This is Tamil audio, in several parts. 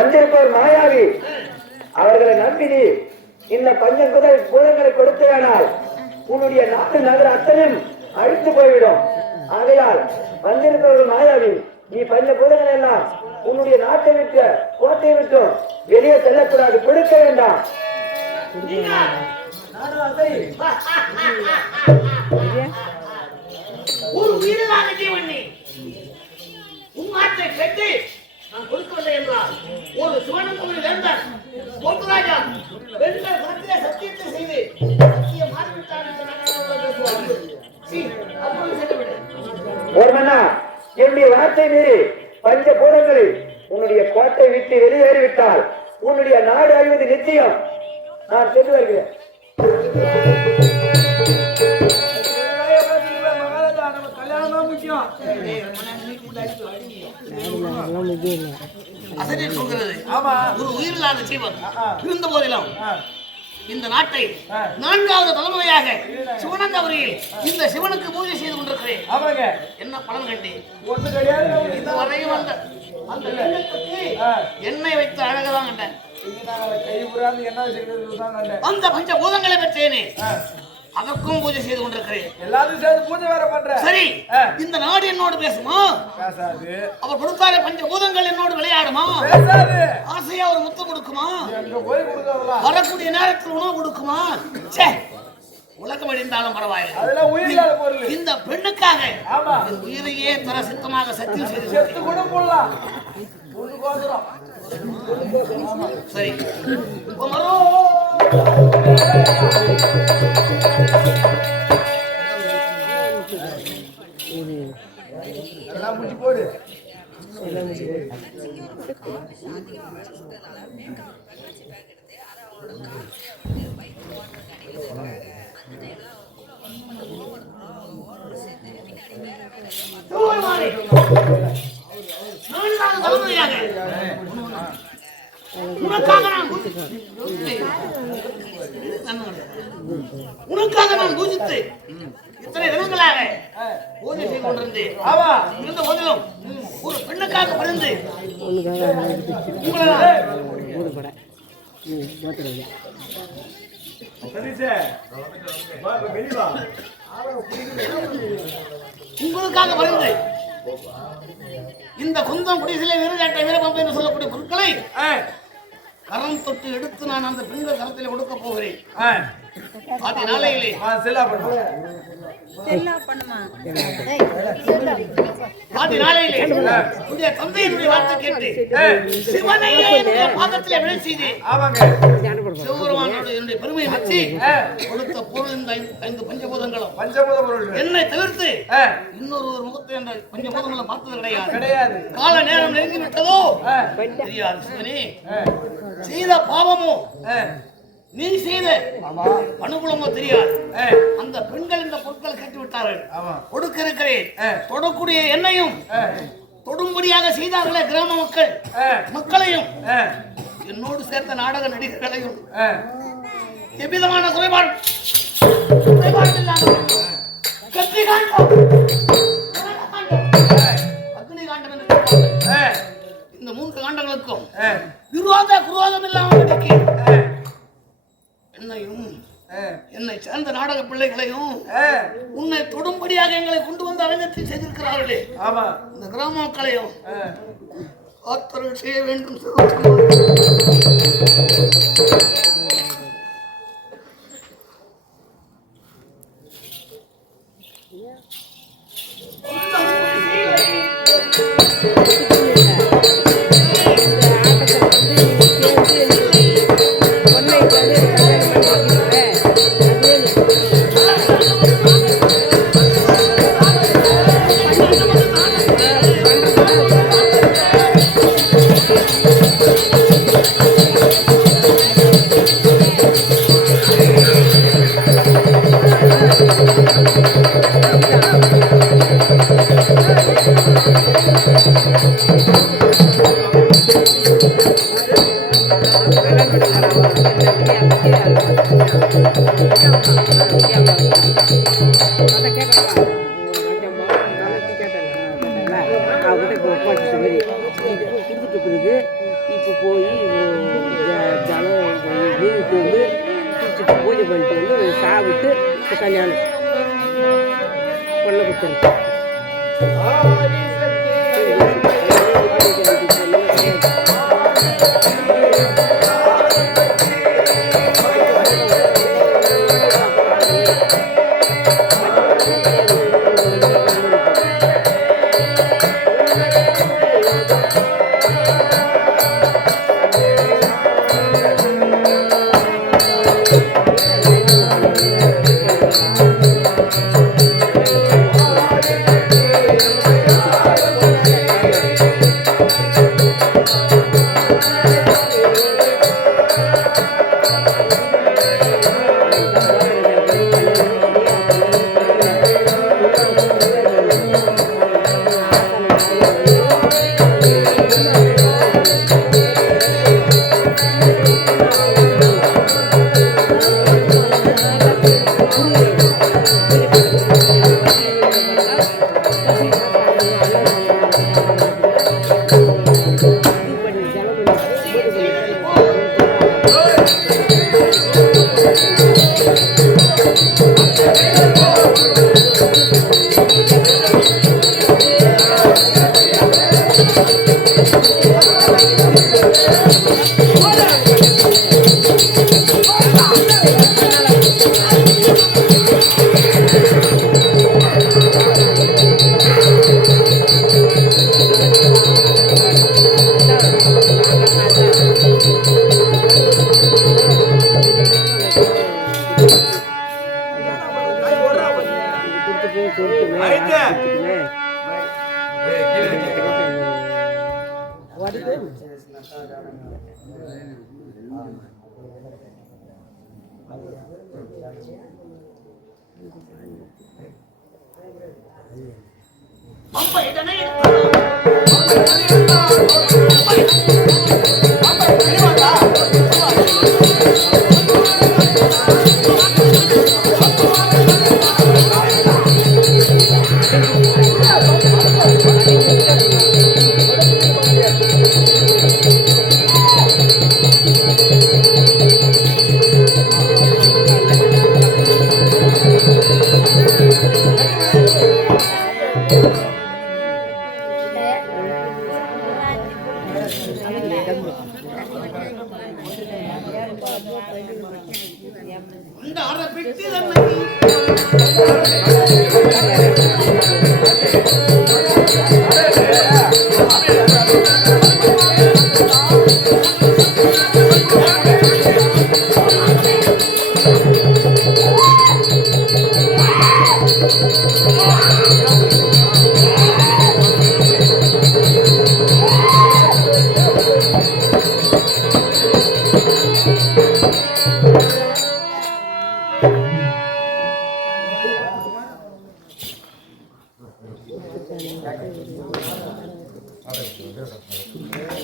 வந்திருப்பவர் மாயாவி. அவர்களை நம்பினி இந்த பூதங்களை கொடுத்தேனால் உன்னுடைய நாட்டு நகர அத்தனையும் அழித்து போய்விடும். ஆகையால் வந்திருப்பவர்கள் மாயாவி, நீ பூதங்களை எல்லாம் உன்னுடைய நாட்டை விட்டு கோட்டை விட்டும் வெளியே செல்லக்கூடாது, கொடுக்க வேண்டாம். ஒரு உயிரிலான ஜீவன் உன் நாட்டை கட்டி நான் கொடுக்கவில்லை என்றால் ஒரு சிவனந்தபுரி வேந்தன் கோபராஜா பெண்கள் சத்திய சத்தியத்தை செய்து சத்திய மாறிவிட்டான் ஒரு மன்னா என்னுடைய வார்த்தை மீறி பஞ்சபூதங்களில் உன்னுடைய கோட்டை விட்டு வெளியேறிவிட்டால் உன்னுடைய நாடு அழிவது நிச்சயம். நான் சென்று வருகிறேன். ஒரு உயிரில்லாத ஜீவன் இருந்த போதிலும் இந்த நாட்டை 4வது தலைமுறையாக சிவனந்தபுரியில் இந்த சிவனுக்கு பூஜை செய்து கொண்டிருக்கிறேன். என்ன பலன் கட்டி இதுவரையும் அந்த எண்ணெய் வைத்து அழகதான் கண்டேன். அந்த பஞ்சபூதங்களை பெற்றேனே அதற்கும் பூஜை செய்து கொண்டிருக்கிறேன். எல்லாரும் சேர்ந்து பூஜை வேற பண்ற. சரி, இந்த நாடு என்னோடு பேசுமா? பேசாது. அவர் கொடுத்தார பஞ்சபூதங்கள் என்னோடு விளையாடுமா? பேசாது. ஆசையா ஒரு முத்தம் கொடுக்குமா? எங்க போய் கொடுக்கலாம். வரக்கூடிய நேரத்தில் உணவு கொடுக்குமா? சே, உலகம் அழிந்தாலும் பரவாயில்லை. அதெல்லாம் உயிரில்லாத பொருள். இந்த பெண்ணுக்காக ஆமா என் உயிரையே தர சித்தமாக சத்தியம் செய்து செத்து கூட போடலாம். பொண்ணு கோசரம். சரி, எல்லாம் முடிச்சு போடு. உனக்காக நான் பூஜித்து இத்தனை தினங்களாக பூஜை செய்து கொண்டிருந்தேன். இருந்த போதிலும் ஒரு பெண்ணுக்காக பிறந்து உங்களுக்காக பிறந்து இந்த குந்தம் குடிசிலை வீரஜாட்டை வீரபம்பு என்று சொல்லக்கூடிய பொருட்களை கரம் தொட்டு எடுத்து நான் அந்த பெண்கள் கரத்தில் கொடுக்க போகிறேன். பாதி நாளையிலே பாதி நாளையிலே உடைய தந்தையினுடைய வார்த்தை கேட்டு சிவனையே என்னுடைய பாதத்திலே விழ செய்து சிவபெருமானுடைய என்னுடைய பெருமையை வச்சு கொடுத்த பொருள் இந்த 5 பஞ்சபூதங்களும் என்னை தவிர்த்து இன்னொரு முகத்தை என்ற பஞ்சபூதங்களை பார்த்தது கிடையாது. கால நேரம் நெருங்கி விட்டதோ தெரியாது. சிவனே, செய்த பாவமோ நீ செய்த அனுகூலமோ தெரியாது. அந்த பெண்கள் இந்த பொருட்களை கேட்டு விட்டார்கள். கொடுக்க இருக்கிறேன். தொடக்கூடிய என்னையும் தொடும்படியாக செய்தார்களே கிராம மக்களையும் என்னோடு சேர்த்த நாடக நடிகர்களையும் எவ்விதமான குறைபாடு கத்தி காண்டம் அக்னி காண்டம் என்று இந்த 3 காண்டங்களுக்கும் குரோதம் இல்லாமல் என்னையும் என்னை சேர்ந்த நாடக பிள்ளைகளையும் உன்னை தொடும்படியாக எங்களை கொண்டு வந்து அரங்கத்தில் செய்திருக்கிறார்களே இந்த கிராம மக்களையும் காத்தருள் செய்ய வேண்டும். Aku tak boleh buat sendiri. கொடுத்துட்டு பிறகு இப்போ போய் ஜலம் வீட்டு வந்து குளிச்சுட்டு பூஜை பண்ணிட்டு வந்து சாப்பிட்டு கல்யாணம் பொண்ணை கொடுத்துருக்கு.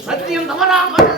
சத்தியம் தவறாமல்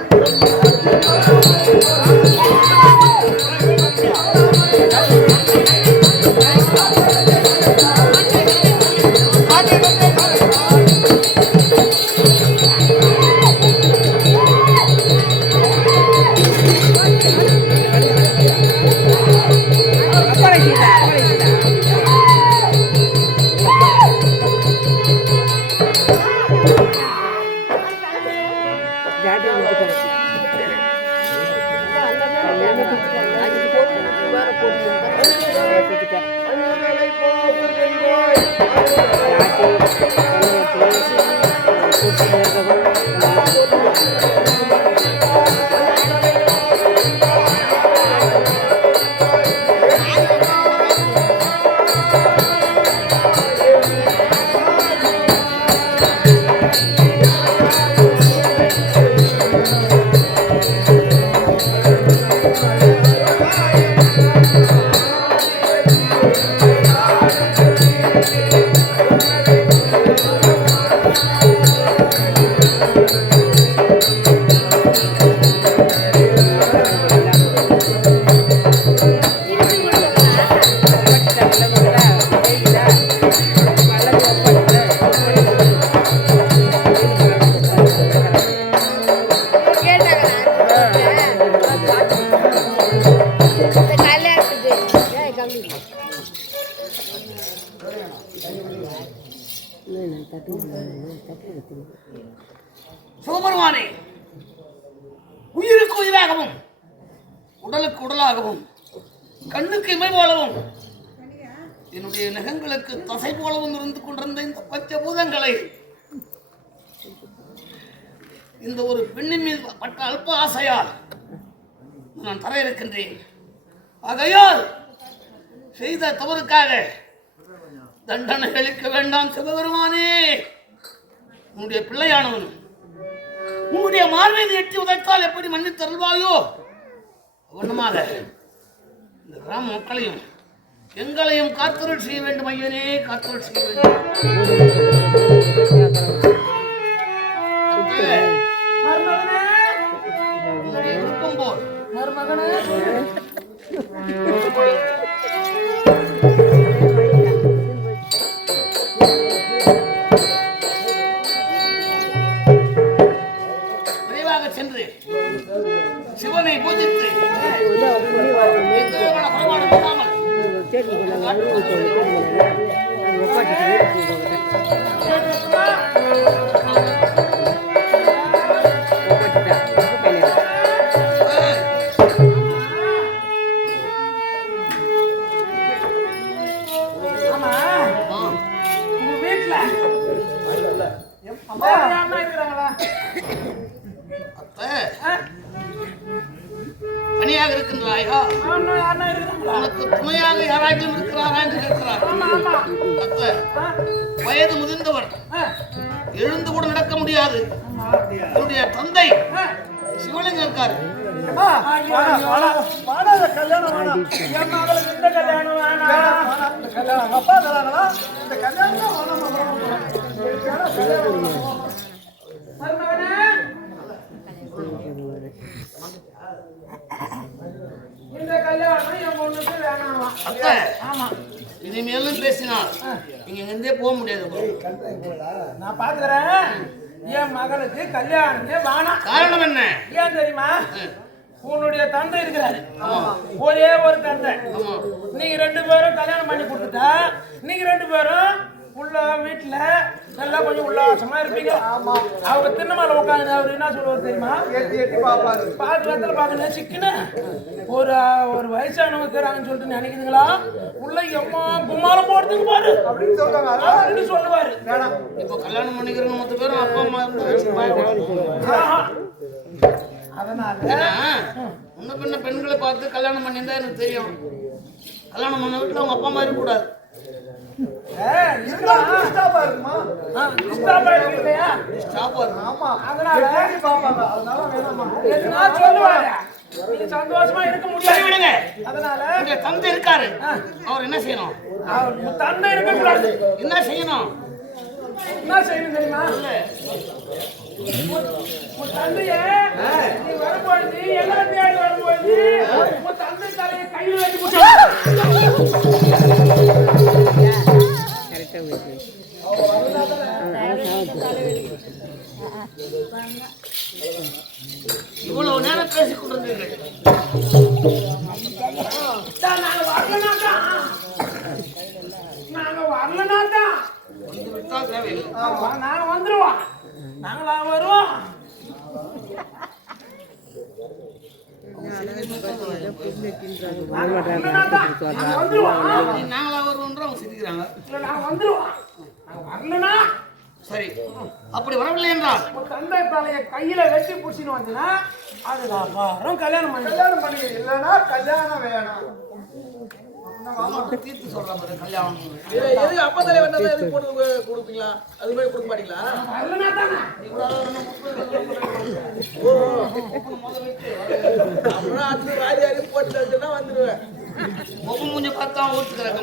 சிவபெருமானே, உயிருக்கு உயிராகவும் உடலுக்கு உடலாகவும் கண்ணுக்கு இமை போலவும் என்னுடைய நகங்களுக்கு தசை போலவும் இருந்து கொண்டிருந்த இந்த பஞ்சபூதங்களை இந்த ஒரு பெண்ணின் மீது பட்ட அல்ப ஆசையால் நான் தர இருக்கின்றேன். ஆகையால் செய்த தவறுக்காக தண்டனை அளிக்க வேண்டாம் சிவபெருமானே. உன்னுடைய பிள்ளையானவன் உன்னுடைய மார்பீது எட்டி உதைத்தால் எப்படி மன்னித்து அருள்வாயோ ஒண்ணுமாக இந்த கிராம மக்களையும் எங்களையும் காத்தருள் செய்ய வேண்டும். ஐயனே, காத்தருள் செய்ய வேண்டும். உன்னுடைய விருப்பம் போல் விரைவாக சென்று சிவனை பூஜித்து குறைபாடு இல்லாமல் பணியாக இருக்கின்றாயா? உனக்கு துணையாக யாராச்சும் இருக்கிறாரா என்று கேட்கிறார். வயது முதிர்ந்தவர், எழுந்து கூட நடக்க முடியாது. என்னுடைய தந்தை சிவலிங்கம் இருக்காரு. இனிமேலும் பேசினால் நீங்க எங்கே போக முடியாது. நான் பாத்துக்கிறேன். என் மகளுக்கு கல்யாணமே வேணாம். காரணம் என்ன? ஏன் தெரியுமா? உன்னுடைய தந்தை இருக்கிறாரு, ஒரே ஒரு தந்தை. நீங்க 2 பேரும் கல்யாணம் பண்ணி கொடுத்துட்டா நீங்க 2 பேரும் உள்ள வீட்டுல நல்லா கொஞ்சம் உல்லாசமா இருப்பீங்க. அவங்க திண்ணமால உட்காந்து அவரு என்ன சொல்லுவாரு தெரியுமா? எட்டி பாப்பாரு. பாக்குறதுல பாக்கணும் சிக்கன ஒரு வயசானவங்க இருக்கிறாங்கன்னு சொல்லிட்டு நினைக்குதுங்களா? உள்ள எம்மா கும்மாலம் போடுறதுக்கு பாரு அப்படின்னு சொல்லுவாரு. இப்போ கல்யாணம் பண்ணிக்கிறவங்க மொத்த பேரும் அப்பா அம்மா அதனால முன்ன பின்ன பெண்களை பார்த்து கல்யாணம் பண்ணியிருந்தா எனக்கு தெரியும். கல்யாணம் பண்ண வீட்டுல அவங்க அப்பா அம்மா இருக்கக்கூடாது. சந்தோஷமா இருக்க முடியாது. அதனால தந்தை இருக்காரு, அவர் என்ன செய்யணும்? தந்தை இருக்க கூடாது. என்ன செய்யணும்? என்ன செய்யணும் தெரியுமா? உன் தந்தைய நீ வரும்பொழுது எல்லாம் தேடி வரும்பொழுது உன் தந்தை தலையை கையில் வச்சு இவ்வளவு நேரம் பேசிக் கொண்டிருந்தீர்கள். நாங்க வரலனாதான் தேவையில்லை. நாங்க வந்துருவோம். நாங்களா வருவோம். நாங்களா வருவோன்ற அவங்க சிரிக்கிறாங்க. சரி, அப்படி வரவில்லை என்றால் தந்தை தலைய கையில வெட்டி புடிச்சின்னு வந்தா அதுக்கப்புறம் கல்யாணம் பண்ணி இல்லைன்னா கல்யாணம் வேணாம். தீர்த்து சொல்றாங்க கல்யாணம். எதுக்கு அப்பா தலை வந்தா எதுக்கு போட்டு கொடுப்பீங்களா? அது மாதிரி கொடுக்க மாட்டீங்களா? அப்புறம் அது வாரி வாரி போட்டு வந்துடுவேன். முகம் கொஞ்சம் பார்த்தா ஊத்துக்கிறாங்க.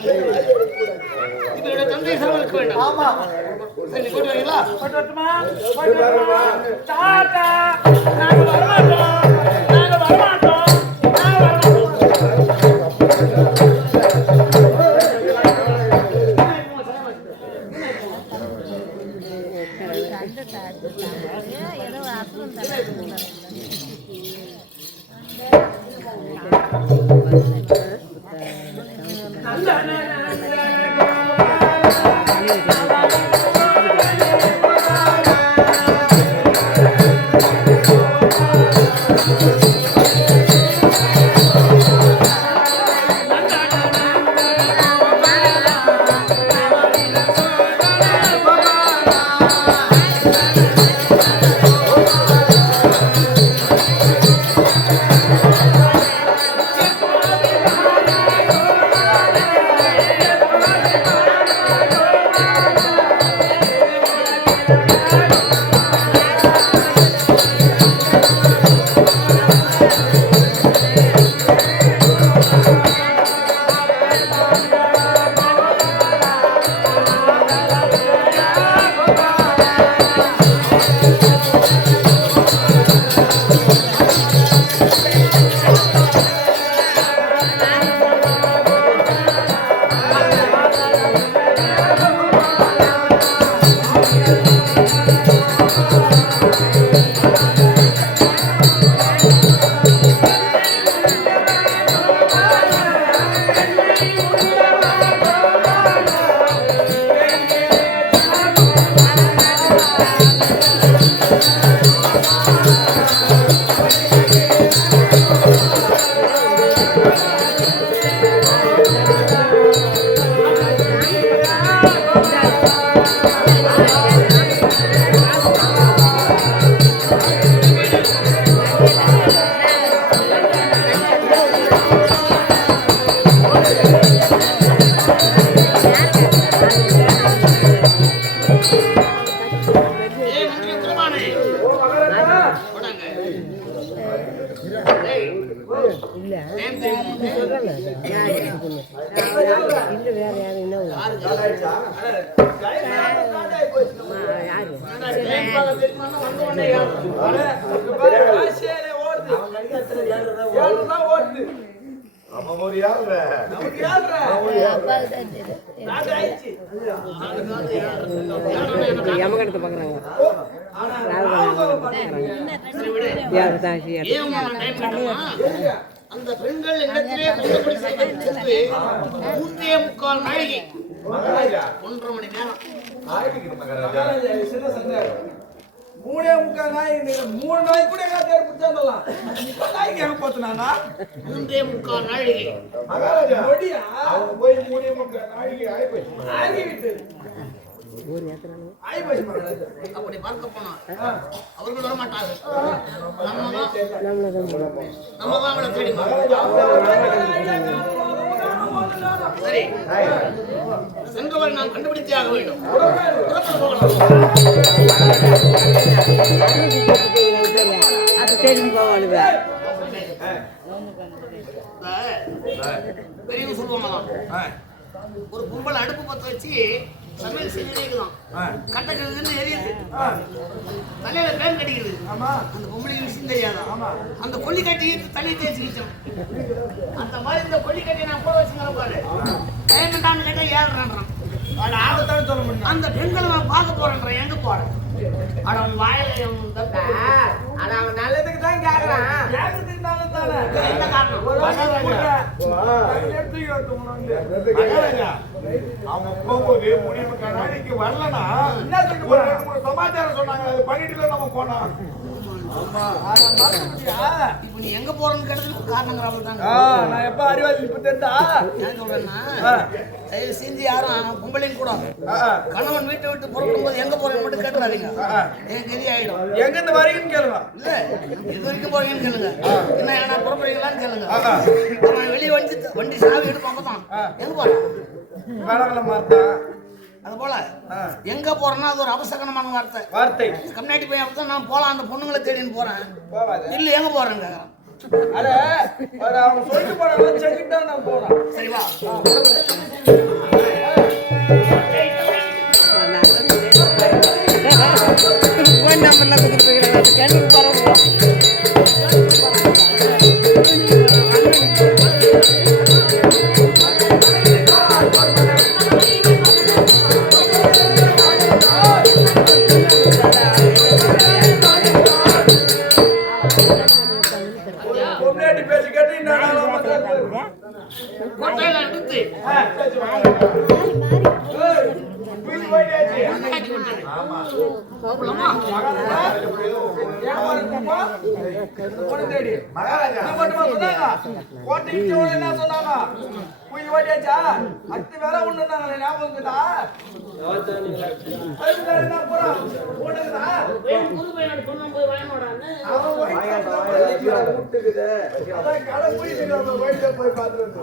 இவருடைய தந்தை செலவழிக்க வேண்டாம். ஆமா, சரி, போட்டு வரீங்களா? போட்டு வரட்டுமா? டாடா, நாங்க வரமாட்டோம். நாங்க வரமாட்டோம். இல்லை நேம் தெரியுமா? சொல்கிறேன் யார் இது பொண்ணு இல்லை வேறு யாரும் என்ன யார் யமகடத்தை பார்க்குறாங்க யார் சாட்சி ஏன் உங்க டைம் கேட்டோமா? அந்த பெண்கள் இடத்திலே கண்டுபிடி செய்வதற்கு 3.25 நாழிகை 1.5 மணி நேரம் 3.25 நாய் 3 நாய் கூட எங்க தேடி பிடிச்சாங்கலாம் நாய்க்கு எங்க போத்துனாங்க 3.25 நாழிகை ஒடியா அவங்க போய் 3.25 நாய்க்கு ஆயி போச்சு ஆகிவிட்டு ஒரு ஏத்துறாங்க ஆயி போச்சு மகனே அப்படி பார்க்க போனா அவர்கள் வர மாட்டார்கள். நம்ம தான் அவளை தேடி சரி சென்றவரை நாம் கண்டுபிடித்தே ஆக வேண்டும். அது தெரிஞ்சு போவாளுங்க பெரியவங்க சொல்லுவாங்களாம், ஒரு பொம்பளை அடுப்பு பத்த வச்சு சமையல் செய்யலாம், கட்டக்கிறது எரியுது, தலையில பேன் கட்டிக்கிறது. அந்த பொம்பளைக்கு விஷயம் தெரியாதான், அந்த கொல்லி கட்டி தலையை தேய்ச்சி அந்த மாதிரி இந்த கொல்லி கட்டி நான் போட வச்சுங்க பாரு, டைமண்டான்னு கேட்டா ஏறுறான்றான். ஆபத்தான சொல்ல முடியும். அந்த பெண்களை நான் பார்க்க போறேன், எங்க போறேன்? அட அவன் வாயில அவன் நல்லதுக்கு தான் கேக்குறான். என்ன காரணம்? அவங்க போகும்போது முடிவு கண்ணாடிக்கு வரலன்னா என்ன சொல்லிட்டு போறாங்க? சமாச்சாரம் சொன்னாங்க, அது பண்ணிட்டு நம்ம போனோம். இப்ப நீ எங்க போறேன்னு கேட்டதுக்கு காரணங்கிறாங்க தாங்க. நான் எப்ப அறிவாளி இப்ப தெரிந்தா ஏன் சொல்றேன்னா, தயவு செஞ்சு யாரும் பொம்பளையும் கூட கணவன் வீட்டை விட்டு புறப்படும் போது எங்க போறேன்னு மட்டும் கேட்டுறாதீங்க, என் கதி ஆயிடும். எங்க இருந்து வரீங்கன்னு கேளுங்க. இல்ல இது வரைக்கும் போறீங்கன்னு கேளுங்க, என்ன ஏன்னா புறப்படுறீங்களான்னு கேளுங்க. அவன் வெளியே வண்டி சாவி எடுப்பாங்க தான் எங்க போறேன் வேளாங்கல மாத்தா அது போல எங்க போறேன்னா அது ஒரு அபசகனமான வார்த்தை. கம்யூனிட்டி போய் அப்படிதான் நான் போலாம், அந்த பொண்ணுங்களை தேடின்னு போறேன். போவாது. இல்ல எங்க போறேங்க? அட அவங்க சொல்லிட்டு போறாங்க, செக்கிட்டா நான் போறேன். சரி வா. ஃபோன் நம்பர்லாம் கொடுத்துருக்குறாங்க, கிணறு போகிறோம். பொம்னாட்டி பேசி கேட்டு என்ன கொட்டையில எடுத்து போகலாமா? மகாராஜா என்ன சொன்னாங்க? குயில் வாட்டியாச்சா? அடுத்து வேற ஒண்ணு இருந்தாங்களே, ஞாபகம் இருக்குதா? என்ன போறான்? போடுங்கடா. அவன் அதான் கடை போயிட்டு நம்ம வயிற்ற போய் பார்த்துட்டு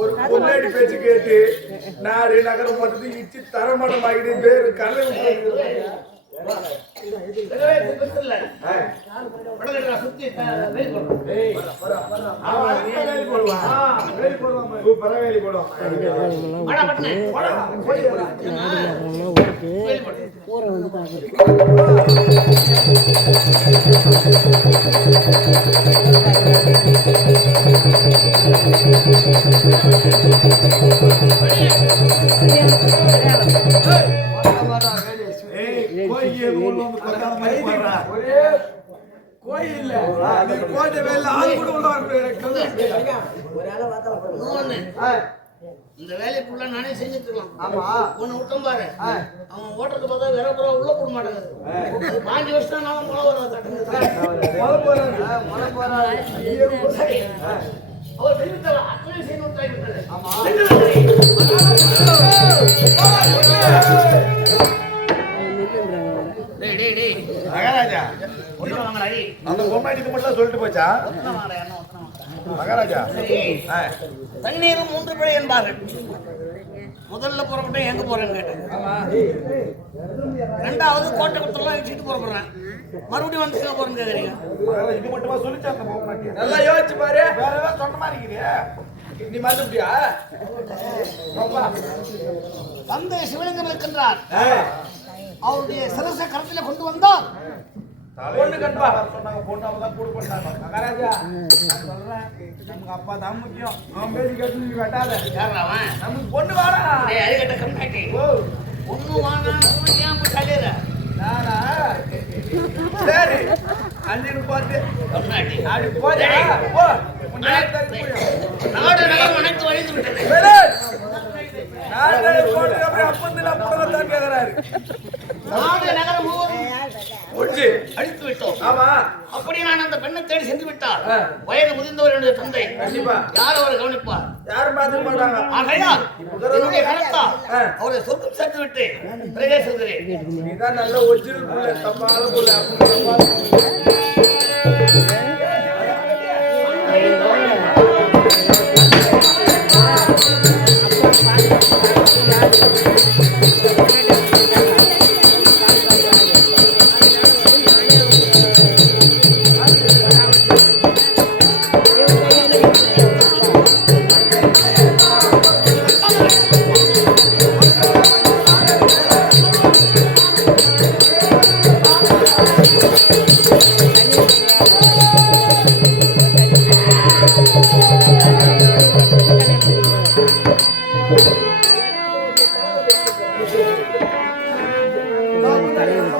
ஒரு பொன்னாடி பேச்சு கேட்டு நாடு நகரம் மொத்தத்தை இச்சு தரமட்டம் ஆகிட்டு பேரு கல்லை ஊரை வந்து பார்க்குறது கோயில் கோட்டை வேலை ஆள் கூட உள்ள இன்னொன்னு, இந்த வேலையை ஃபுல்லா நானே செஞ்சுட்டு இருக்கலாம். ஆமா. உன்னை விட்டம் பாரு. அவன் ஓட்டத்தை பார்த்தா வேற புறா உள்ள போட மாட்டேங்குது. 5 வருஷம் நான் முளை வராது. மழை போறாரு. அவர் தெரிவித்தார் அத்தனை செய்யணும் விட்டாரு. ஆமா. டேய் டேய் டேய் மகாராஜா ஒண்ணு வாங்கடா டேய். அந்த பொம்மைக்கு மட்டும் சொல்லிட்டு போச்சா ஒண்ணு வாங்கடா என்ன ஒண்ணு வாங்கடா. மகாராஜா தண்ணீரும் 3 பிழை என்பார்கள். முதல்ல புறப்பட்டு எங்க போறேன்னு கேட்டேன். ரெண்டாவது கோட்டை குத்தெல்லாம் வச்சுட்டு புறப்படுறேன். மறுபடியும் வந்து எங்க போறேன்னு கேக்குறீங்க. மகாராஜா இது மட்டுமா சொல்லிச்சா அந்த பொம்மைக்கு நல்லா யோசிச்சு பாரு. வேற ஏதாவது சொன்ன மாதிரி இருக்கிறியா நீ மறந்துட்டியா? தந்தை சிவலிங்கம் இருக்கின்றார். அவருடைய சிரச கரத்தில கொண்டு வந்தால் பொண்ணு கண்பா சொன்னாங்க பொண்ணு அவதான் கூடு பண்ணாங்க மகாராஜா நான் சொல்றேன் நமக்கு அப்பா தான் முக்கியம். அவன் பேசி கேட்டு நீ வெட்டாத. யார் அவன்? நமக்கு பொண்ணு வாடா. டேய் அரிகட்ட கம்னாட்டி. ஓ ஒண்ணு வாங்க ஏன் போய் தள்ளிற நானா சரி அஞ்சு பார்த்து கம்னாட்டி. அப்படி போதா போ உன்னை நாடு நகரம் அனைத்து வழிந்து விட்டது. நாடு போட்டு அப்படியே அப்பந்தில அப்பதான் தான் கேக்குறாரு. நாடு நகரம் முழுவதும் முடிச்சு அழித்து விட்டோம். ஆமா அப்படி நான் அந்த பெண்ணை தேடி சென்று விட்டார். வயது முதிர்ந்தவர் என்னுடைய தந்தை. கண்டிப்பா யார் அவரை கவனிப்பார்? யாரும் பார்த்துக்க மாட்டாங்க. ஆகையால் என்னுடைய கரத்தா அவரை சொர்க்கம் சேர்த்து விட்டு பிறகே செல்கிறேன். நீதான் நல்ல ஒரிஜினல் புள்ள தப்பால புள்ள அப்படி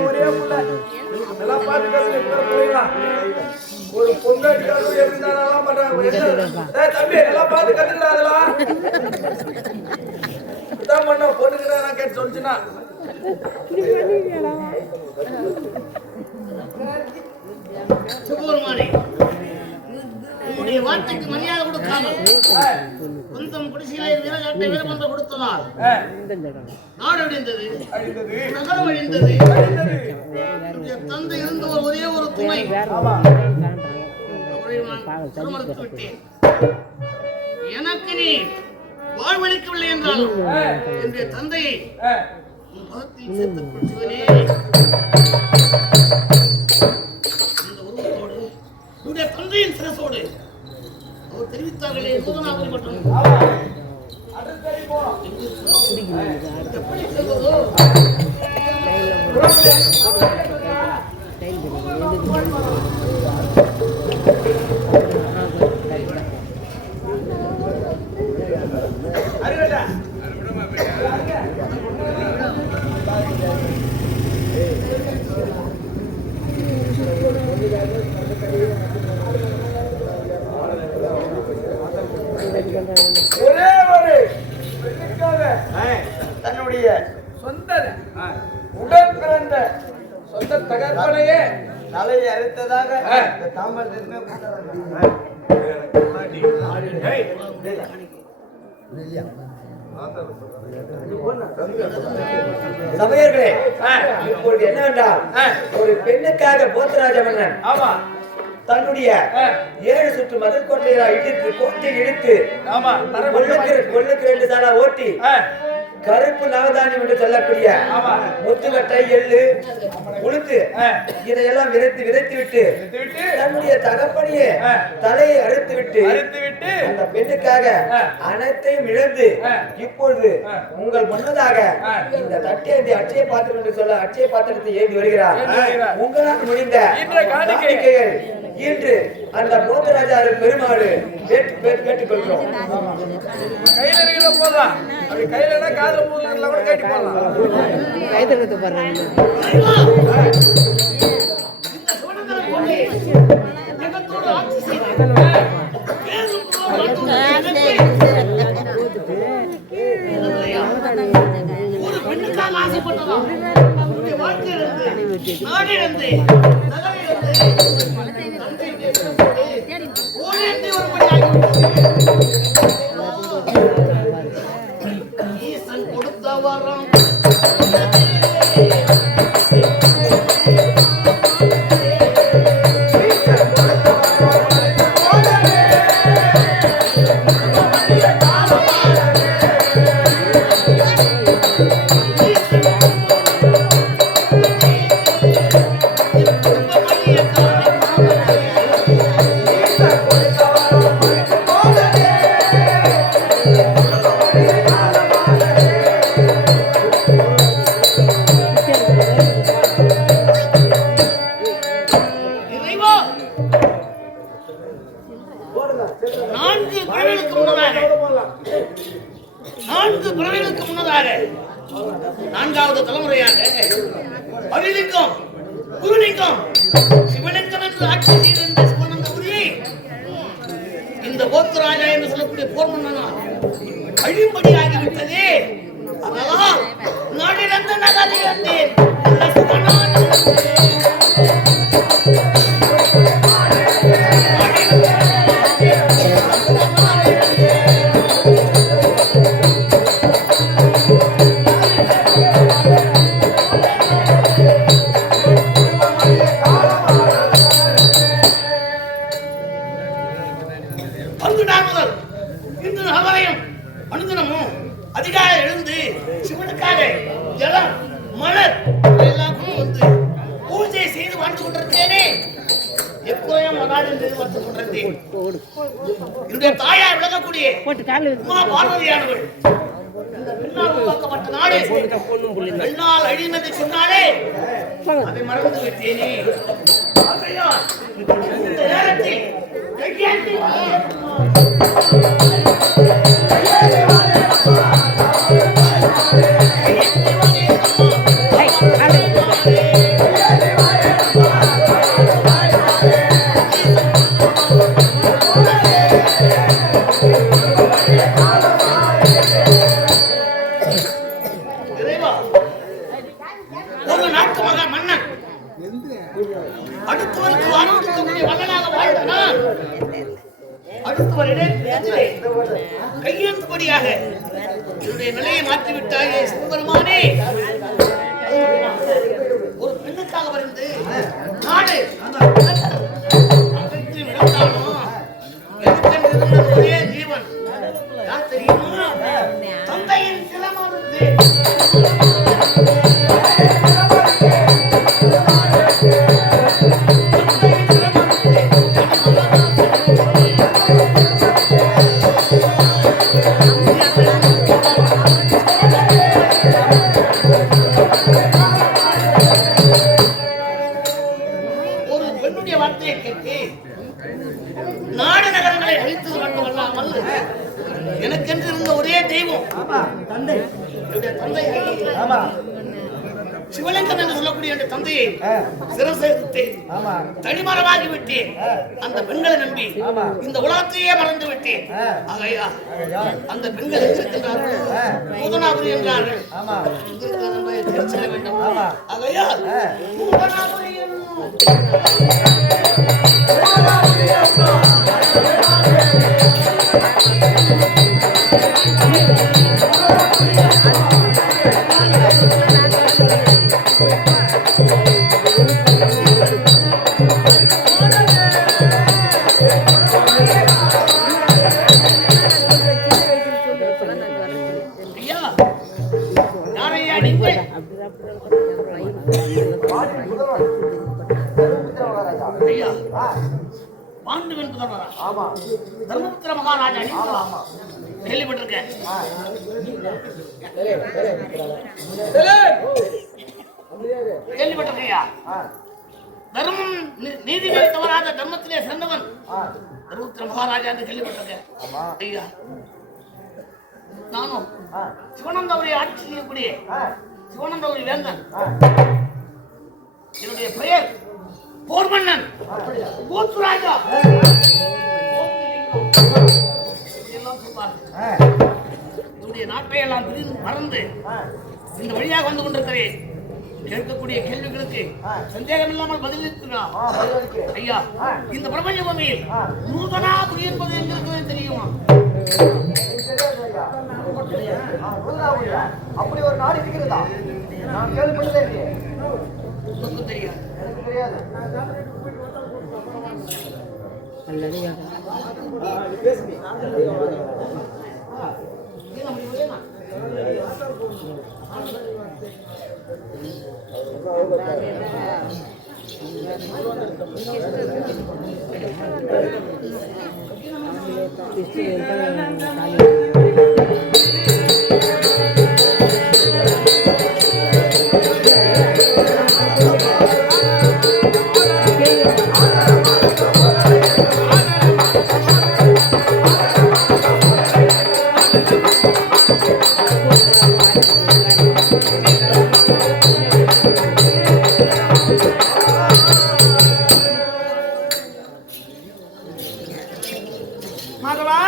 ஒரே புள்ள நல்லா பார்த்து பேசுறீங்க. ஒரு பொங்கலுக்காக எப்படி தானலாம் பண்றாங்க. தம்பி நல்லா பார்த்து கத்துடா அதெல்லாம். இதான் பண்ண பொண்ணுக்கு நான் கேட்டு சொல்லுச்சுனா சுபூர்மானே உன்னுடைய வார்த்தைக்கு மரியாதை கொடுக்காமல் குந்தம் குடிசையிலே வீரகாட்டை வீரமன்ற கொடுத்ததால் நாடு அழிந்தது, நகரம் அழிந்தது. என்னுடைய தந்தை இருந்த ஒரே ஒரு துணை அவரை நான் திருமணத்து விட்டேன். எனக்கு நீ வாழ்வளிக்கவில்லை என்றாலும் என்னுடைய தந்தையை உன் பதத்தில் சேர்த்துக் கொள்வனே. இந்த உருவத்தோடு என்னுடைய தந்தையின் சிரசோடு அவர் தெரிவித்தார்களே சூதனாபுரி மற்றும் எப்படி செல்வதோ ஒரே ஒரு பெண்ணுக்காக தன்னுடைய சொந்த உடன் பிறந்த சொந்த தகப்பனையே தலையை அறுத்ததாக சபையர்களே, இப்பொழுது என்னவென்றால் ஒரு பெண்ணுக்காக போத்தராஜ மன்னன் ஆமா தன்னுடைய 7 சுற்று மதில் கோட்டையை இடித்து கோட்டையில் இடித்து ஆமா கொள்ளுக்கு 2 தாளா ஓட்டி கருப்பு நவதானியம் என்று சொல்லக்கூடிய முத்துக்கட்டை, எள்ளு, உளுத்து இதையெல்லாம் விதைத்து விட்டு தன்னுடைய தகப்பனையே தலையை அறுத்து விட்டு அந்த பெண்ணுக்காக அனைத்தையும் இழந்து இப்பொழுது உங்கள் முன்னதாக இந்த தட்டேந்தி அட்சய பாத்திரம் என்று சொல்ல அட்சய பாத்திரத்தை ஏந்தி வருகிறார். உங்களால் முடிந்த காணிக்கைகள் இன்று அந்த போத்தராஜா பெருமாள் கேட்டுக்கொள்கிறோம். கையில இருக்கிற போதும் அப்படி கையில காதல போதும் கூட கேட்டு போடலாம். கைதெழுத்து பாருங்க. இந்த சோழந்தர கோட்டை ஜகத்தோடு ஆட்சி செய்து நாடிலிருந்து நகரிலிருந்து தந்தை தேசத்தோடு ஊரேந்தி வரும்படியாகிவிட்டது. ஈசன் கொடுத்த வரம் நான்கு பிறவிகளுக்கு முன்னதாக நான்காவது தலைமுறையாக அருளிங்கம் குருலிங்கம் சிவலிங்கம் என்று ஆட்சி செய்திருந்த சிவனந்தபுரியை இந்த போத்துராஜா என்று சொல்லக்கூடிய போர் மன்னனால் அழியும்படியாகிவிட்டதே. அதனால் நாடிலிருந்த நகரில் வந்தேன். அதிகாலை எழுந்து சிவனுக்காக ஜலம் மலர் எல்லாம் வந்து பூஜை செய்து வாழ்ந்து கொண்டிருக்கேனே. எப்போயும் மகாஜன் செய்து வந்து கொண்டிருந்தேன். என்னுடைய தாயார் விளங்கக்கூடிய உமா பார்வதியானவள் இந்த பெண்ணால் உருவாக்கப்பட்ட நாடு பெண்ணால் அழிந்தது சொன்னாலே அதை மறந்து விட்டேனே. இந்த நேரத்தில் கையேந்தி ஒரு நாட்டு மகன் மன்னன் அடுத்தவருக்கு வாழ்க்கக்கூடிய மன்னனாக வாழ்ந்தான். அடுத்தவரிடம் கையெழுத்துபடியாக என்னுடைய நிலையை மாற்றிவிட்டாயே சிவபெருமானே. ஒரு பெண்ணுக்காக வரைந்து நாடு ஒரே ஜீவன் யார் தெரியுமா? தந்தையின் சிரமத்தை நாடு நகரங்களை அழித்தது மட்டுமல்லாமல் எனக்கென்று இருந்த ஒரே தெய்வம் தந்தை சிவலிங்கம் என்று சொல்லக்கூடிய அந்த தந்தையை சிரசேர்த்து தனிமரமாகி விட்டேன். அந்த பெண்களை நம்பி இந்த உலகத்தையே மறந்து விட்டேன். ஆகையா அந்த பெண்கள் எங்கிருக்கின்றார்கள்? பூதனாபுரி என்றார்கள். செல்ல வேண்டும். ஆகையா பூதனாபுரியில் பாண்டுவன் புதல்வரா? தர்மபுத்திர மகாராஜா கேள்விப்பட்டிருக்கேன். கேள்விப்பட்டிருக்கையா? தர்மம் நீதிகளை தவறாத தர்மத்திலே சிறந்தவன் தர்மபுத்திர மகாராஜா என்று கேள்விப்பட்டிருக்கேன். ஐயா நானும் சிவனந்தபுரி ஆட்சி செய்யக்கூடிய சிவனந்தபுரி வேந்தன். என்னுடைய பெயர் போர் மன்னன் போத்துராஜா. என்னுடைய நாட்டை எல்லாம் மறந்து இந்த வழியாக வந்து கொண்டிருக்கிறேன். கேட்கக்கூடிய கேள்விகளுக்கு சந்தேகம் இல்லாமல் பதிலளிக்கிறார். ஐயா, இந்த பிரபஞ்ச பூமியில் நூதனாபுரி என்பது எங்க இருக்கிறது தெரியுமா? அப்படி ஒரு நாடு இருக்கிறதா? நான் கேள்விப்பட்டதே இல்லையே. உங்களுக்கு தெரியாது? எனக்கு தெரியாது. மாதவா,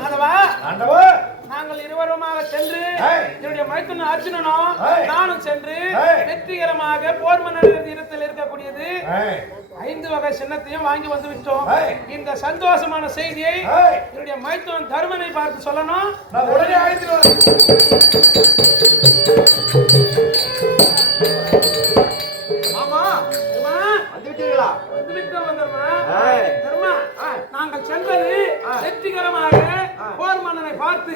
மாதவா, ஆண்டவா நாங்கள் இருவருமாக சென்று என்னுடைய மைத்துன அர்ஜுனனும் நானும் சென்று வெற்றிகரமாக போர் மன்னர் இடத்தில் இருக்கக்கூடியது 5 வகை சின்னத்தையும் வாங்கி வந்து விட்டோம். இந்த சந்தோஷமான செய்தியை என்னுடைய மைத்துனன் தருமனை பார்த்து சொல்லணும். நான் உடனே அழைத்து வரேன். ஆமா, வந்து விட்டீங்களா? நாங்கள் சென்றது வெற்றிகரமாக போர் மன்னனை பார்த்து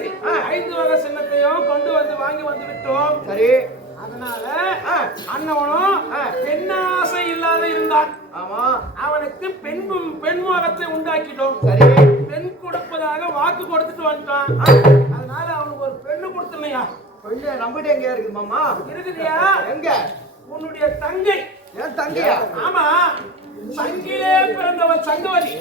5 வகை சின்னத்தையும் கொண்டு வந்து வாங்கி வந்து விட்டோம். சரி. அதனால அண்ணவனும் பெண்ணாசை இல்லாத இருந்தான். ஆமா, அவனுக்கு பெண் முகத்தை உண்டாக்கிட்டோம். சரி. பெண் கொடுப்பதாக வாக்கு கொடுத்துட்டு வந்துட்டான். அதனால அவனுக்கு ஒரு பெண்ணு கொடுத்துனையா? பெண்ணு நம்மகிட்ட எங்க இருக்குது மாமா? இருக்குதியா? எங்க? உன்னுடைய தங்கை. என் தங்கையா? ஆமா, சங்கிலே பிறந்தவள் சங்கவதி.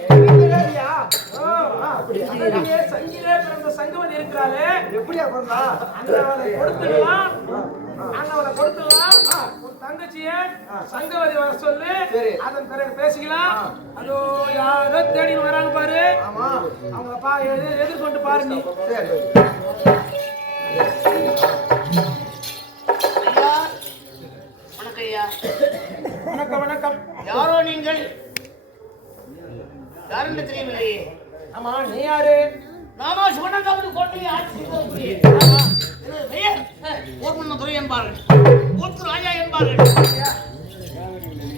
சங்கிலே பிறந்த சங்கவதி இருக்கிறாளே, எப்படியா பிறந்தா? அண்ணவளை கொடுத்துடலாம், அண்ணவளை கொடுத்துடலாம். உன் தங்கச்சிய சங்கவதி வர சொல்லு, அதன் பிறகு பேசிக்கலாம். அதோ யாரோ தேடின்னு வராங்க பாரு. ஆமா, அவங்க எதிர்கொண்டு பாரு நீ. ஐயா, வணக்கம். வணக்கம். யாரோ நீங்கள்? யாருன்னு தெரியவில்லையே. ஆமா, நீ யாரு? நானா சிவனங்காவது கோட்டையை ஆட்சி செய்தவர்கள். எனது பெயர் ஓர்மன்ன துரை என்பார்கள். ஓர்த்து ராஜா என்பார்கள்.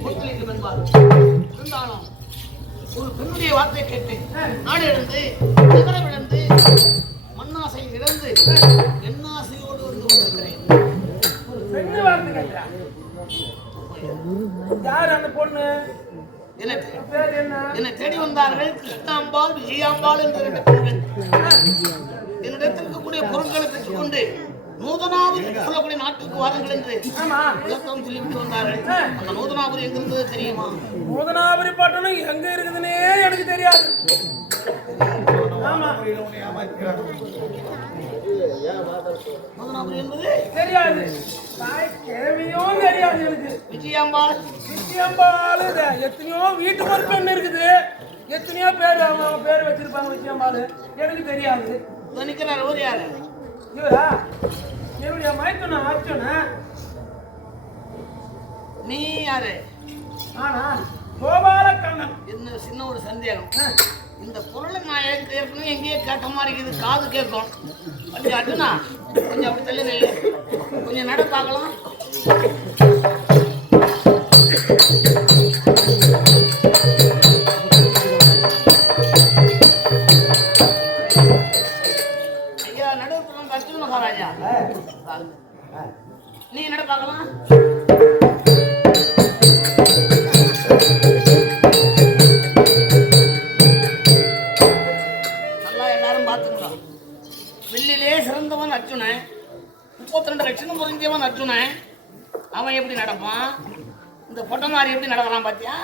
ஓர்த்துலிங்கம் என்பார்கள். இருந்தாலும் ஒரு பெண்ணுடைய வார்த்தை கேட்டு நாடு இழந்து நகரம் இழந்து மண்ணாசை இழந்து எண்ணாசையோடு வந்து கொண்டிருக்கிறேன். பெண்ணு வார்த்தை கேட்டா? யார் அந்த பொண்ணு? பேர் என்ன? என்னை தேடி வந்தார்கள். கிருஷ்ணாம்பாள், விஜயாம்பாள் என்ற 2 பெண்கள். என்னிடத்தில் இருக்கக்கூடிய பொருட்களை பெற்றுக்கொண்டு நூதனாபுரி சொல்லக்கூடிய நாட்டுக்கு வாருங்கள் என்று விளக்கம் சொல்லிவிட்டு வந்தார்கள். அந்த நூதனாபுரி எங்க இருந்தது தெரியுமா? நூதனாபுரி பட்டணம் எங்க இருக்குதுன்னே எனக்கு தெரியாது. ஆமா, நூதனாபுரி என்பது தெரியாது. தாய் கேள்வியும் தெரியாது எனக்கு. விஜயாம்பாள், விஜயம்பாள் எத்தனையோ வீட்டுக்கு ஒரு பெண் இருக்குது. எத்தனையோ பேர் அவங்க பேர் வச்சிருப்பாங்க. விஜயம்பாள் எனக்கு தெரியாது. நினைக்கிறார். ஒரு யாரு? இவரா? என்னுடைய மைத்துன அர்ஜுன. நீ யாரு? ஆனா கோபாலக்கண்ணன். என்ன சின்ன ஒரு சந்தேகம். இந்த பொருளை நான் ஏற்கனவே எங்கேயே கேட்ட மாதிரி இருக்குது. காது கேட்கும். கொஞ்சம் அட்டுனா கொஞ்சம் அப்படி தள்ளி நெல்லு. கொஞ்சம் நட பார்க்கலாம். ஐயா, நடுவுக்கு கஷ்டம் மகாராஜா. நீ நட பார்க்கலாம். வெள்ளிலே சிறந்தவன் அர்ஜுனன். 32 லட்சம் புரிஞ்சவன் அர்ஜுனன். அவன் எப்படி நடப்பான்? இந்த பொட்டமாரி எப்படி நடக்கலாம் பாத்தியா?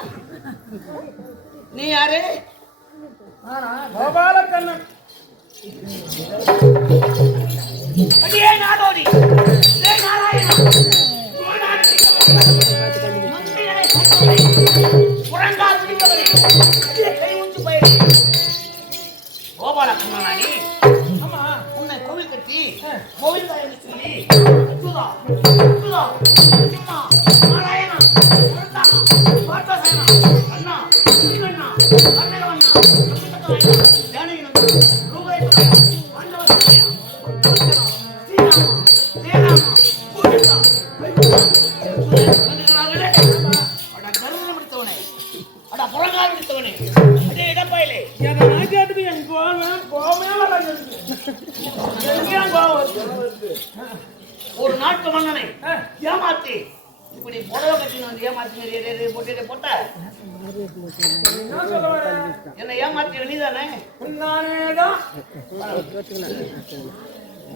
நீ யாரு? கோபாலக்கண்ணன். அடியே நாடோடி, நாராயணா, புறங்கால் பிடித்தவரே, கை ஊச்சு பயிர் கோபாலக்கண்ணனாடி. ஆமா, உன்னை கோவில் ஏமாற்றி கோவிந்தா என்று சொல்லி அச்சுதா அச்சுதா சிம்மா நாராயணா அருந்தானா பார்த்தசேனா அண்ணா அண்ணா அண்ணகவண்ணா அண்ணகவண்ணா ஜானகி நந்தா ரூபாய் பாண்டவ சத்யா ஸ்ரீராமா ஜெயராமா கோவிந்தா அட கருணை முடித்தவனே அட புறங்கால் முடித்தவனே அதே இடப்பாயிலே என் நாட்டுக்கு என் கோவமே வராது. எங்கேயும் கோவம் வருது. ஒரு நாட்டு மன்னனை ஏமாத்தி இப்படி புடவை கட்டி வந்து ஏமாத்தி போட்டு போட்ட என்ன சொல்ல வர? என்ன ஏமாத்தி வெளிதானே நானேதான்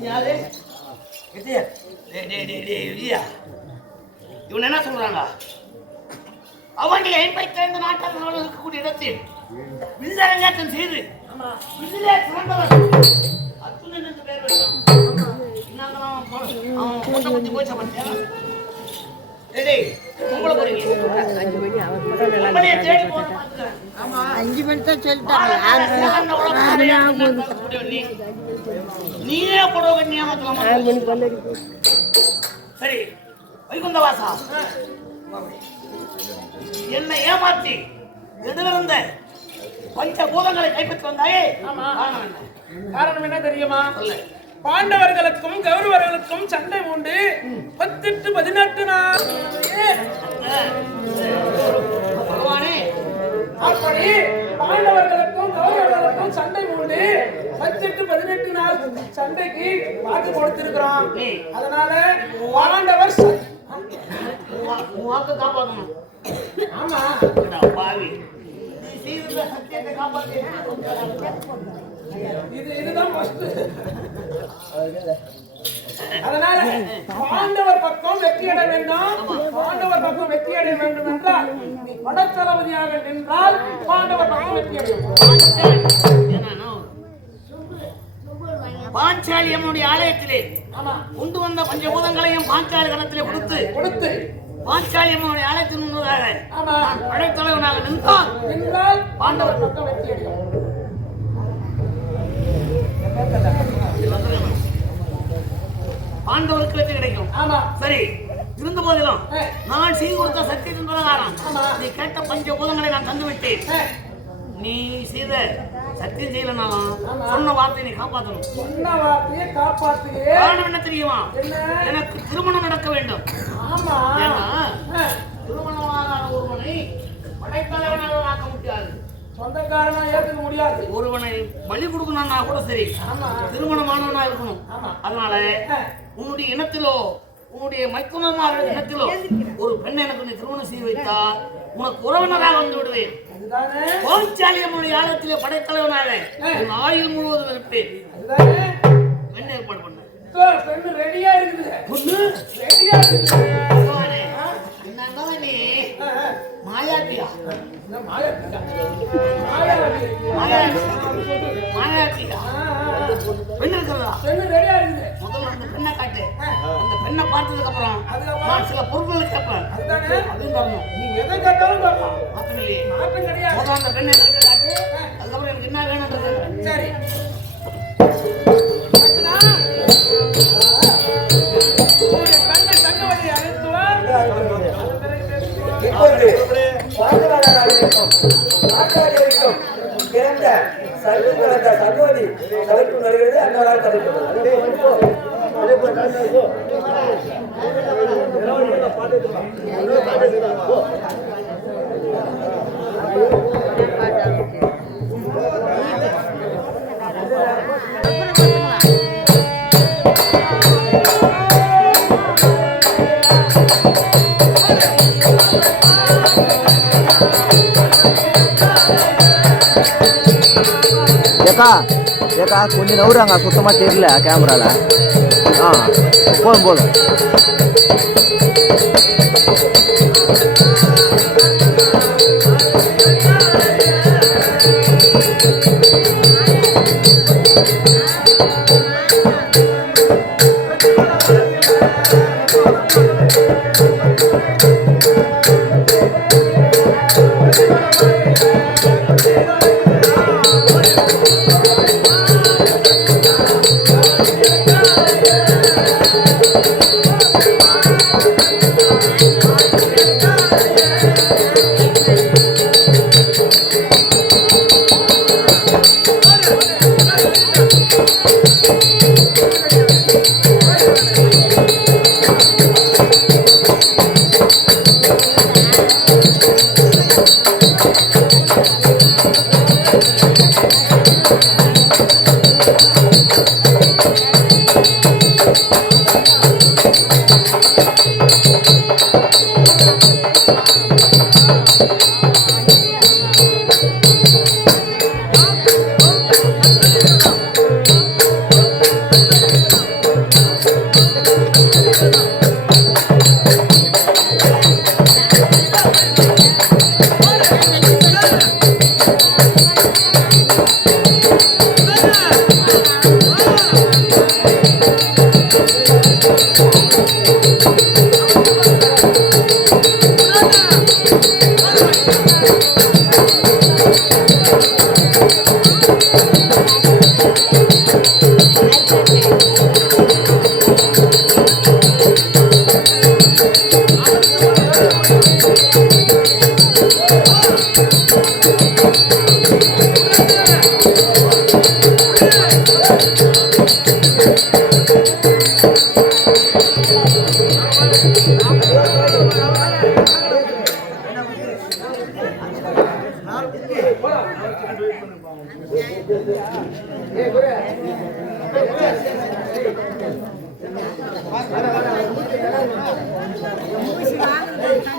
யாரு இவன் என்ன சொல்றாங்க அவனுடைய 85 நாட்டாளர்கள் இருக்கக்கூடிய இடத்தில் வில்லரங்கேற்றம் செய்து வில்லிலே சிறந்தவர் அத்துணன் என்று பெயர் வைத்தான். அவன் கூட்ட பத்தி போயிச்ச பத்தியா உங்களை போறீங்க 5 மணி அவர் மட்டும் நல்லா உங்களையே தேடி போன பார்த்துக்கிறேன். 5 மணி தான் சொல்லிட்டாங்க. நீயே புடவை கட்டி ஏமாத்தலாமா? 6 மணிக்கு வந்து சரி வைகுந்தவாசா என்னை ஏமாற்றி எதிர்ந்த பஞ்சபூதங்களை கைப்பற்றி வந்தாயே காரணம் என்ன? காரணம் என்ன தெரியுமா? சொல்லு. பாண்டவர்களுக்கும் கௌரவர்களுக்கும் சண்டை உண்டு. 18 நாள் பகவானே அப்படி பாண்டவர்களுக்கும் கௌரவர்களுக்கும் சண்டை உண்டு. 18 நாள் சண்டைக்கு வாக்கு கொடுத்திருக்கிறோம். அதனால பாண்டவர் உன் வாக்கு காப்பாற்றணும். ஆமா பாவி நீ செய்த சத்தியத்தை காப்பாற்றி இதுதான் ஃபர்ஸ்ட். அதனால பாண்டவர் பக்கம் வெற்றி அடைய வேண்டும். பாண்டவர் பக்கம் வெற்றி அடைய வேண்டும் என்றால் நீ படத்தளபதியாக நின்றால் பாண்டவர் பக்கம் வெற்றி அடையும். பாஞ்சாலி அம்மனுடைய ஆலயத்திலே கொண்டு வந்த பஞ்சபூதங்களையும் பாஞ்சாலி கணத்திலே கொடுத்து பாஞ்சாலி அம்மனுடைய ஆலயத்தின் முன்னதாக படைத்தலைவனாக நின்றால் பாண்டவர் பக்கம் வெற்றி அடையும். பாண்டவருக்கு வெற்றி கிடைக்கும். ஆமா சரி இருந்த போதிலும் நான் செய்து கொடுத்த சத்தியத்தின் பிரகாரம் நீ கேட்ட பஞ்சபூதங்களை நான் தந்து விட்டேன். நீ செய்த சத்தியம் செய்யலனாலும் சொன்ன வார்த்தையை நீ காப்பாற்றணும். சொன்ன வார்த்தையை காப்பாற்றுகிறே. காரணம் என்ன தெரியுமா? எனக்கு திருமணம் நடக்க வேண்டும். ஆமா திருமணமாகாத ஒருவனை படைத்தலைவனாக ஆக்க முடியாது. சொந்தக்காரனா ஏத்துக்க முடியாது. ஒருவனை பலி கொடுக்கணும்னா கூட சரி திருமணமானவனா இருக்கணும். அதனால உன்னுடைய இனத்திலோ உன்னுடைய மைத்துனமான இனத்திலோ ஒரு பெண்ணை எனக்கு நீ திருமணம் செய்து வைத்தால் உனக்கு உறவினராக வந்து விடுவேன். பாஞ்சாலியம்மனுடைய ஆலயத்திலே படைத்தலைவனாக உன் ஆயுள் முழுவதும் இருப்பேன். பெண் ஏற்பாடு பண்ண பெண்ணு ரெடியா இருக்குது. பொண்ணு ரெடியா இருக்குது. மாயாப்பியா மாயாப்பியா பெண் இருக்கிறதா? பெண்ணு ரெடியா இருக்குது. முதல்ல அந்த பெண்ணை காட்டு. அந்த பெண்ணை பார்த்ததுக்கு அப்புறம் நான் சில பொருட்களை கேட்பேன். அதுவும் தரணும். நீ எதை கேட்டாலும் தரலாம். மாத்தமில்லையே மாற்றம் கிடையாது. முதல்ல அந்த பெண்ணை காட்டு. அதுக்கப்புறம் எனக்கு என்ன வேணும்ன்றது சரி இப்போது பாதுகாவலராக ஆச்சாரியருக்கும் பிறந்த சகோதரி தலைப்பு வருகிறது. அன்னவரால் தலைப்பு ஏக்கா கொஞ்சம் நவுறாங்க சுத்தமாக தெரியல கேமரால. போதும் போதும். Yeah.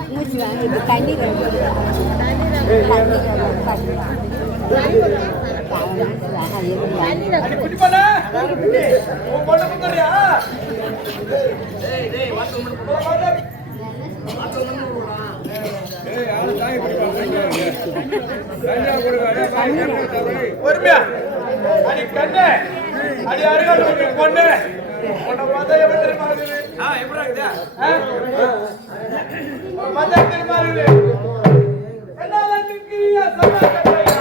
மூச்சு வாங்க தண்ணி பொறுமையா அடி கண்ணே அடி அருகால் பொண்ணு உன்னை பார்த்தா எப்படி தெரியுமா இருக்குது? எப்படி இருக்குதா? பார்த்தா தெரியுமா இருக்குது? என்னால நிற்கிறியா சமா கட்டையா?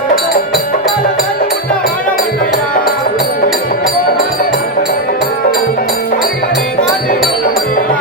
என்னால தண்ணி விட்டா வாழ மாட்டையா? அருகாலி நாடி விட முடியா?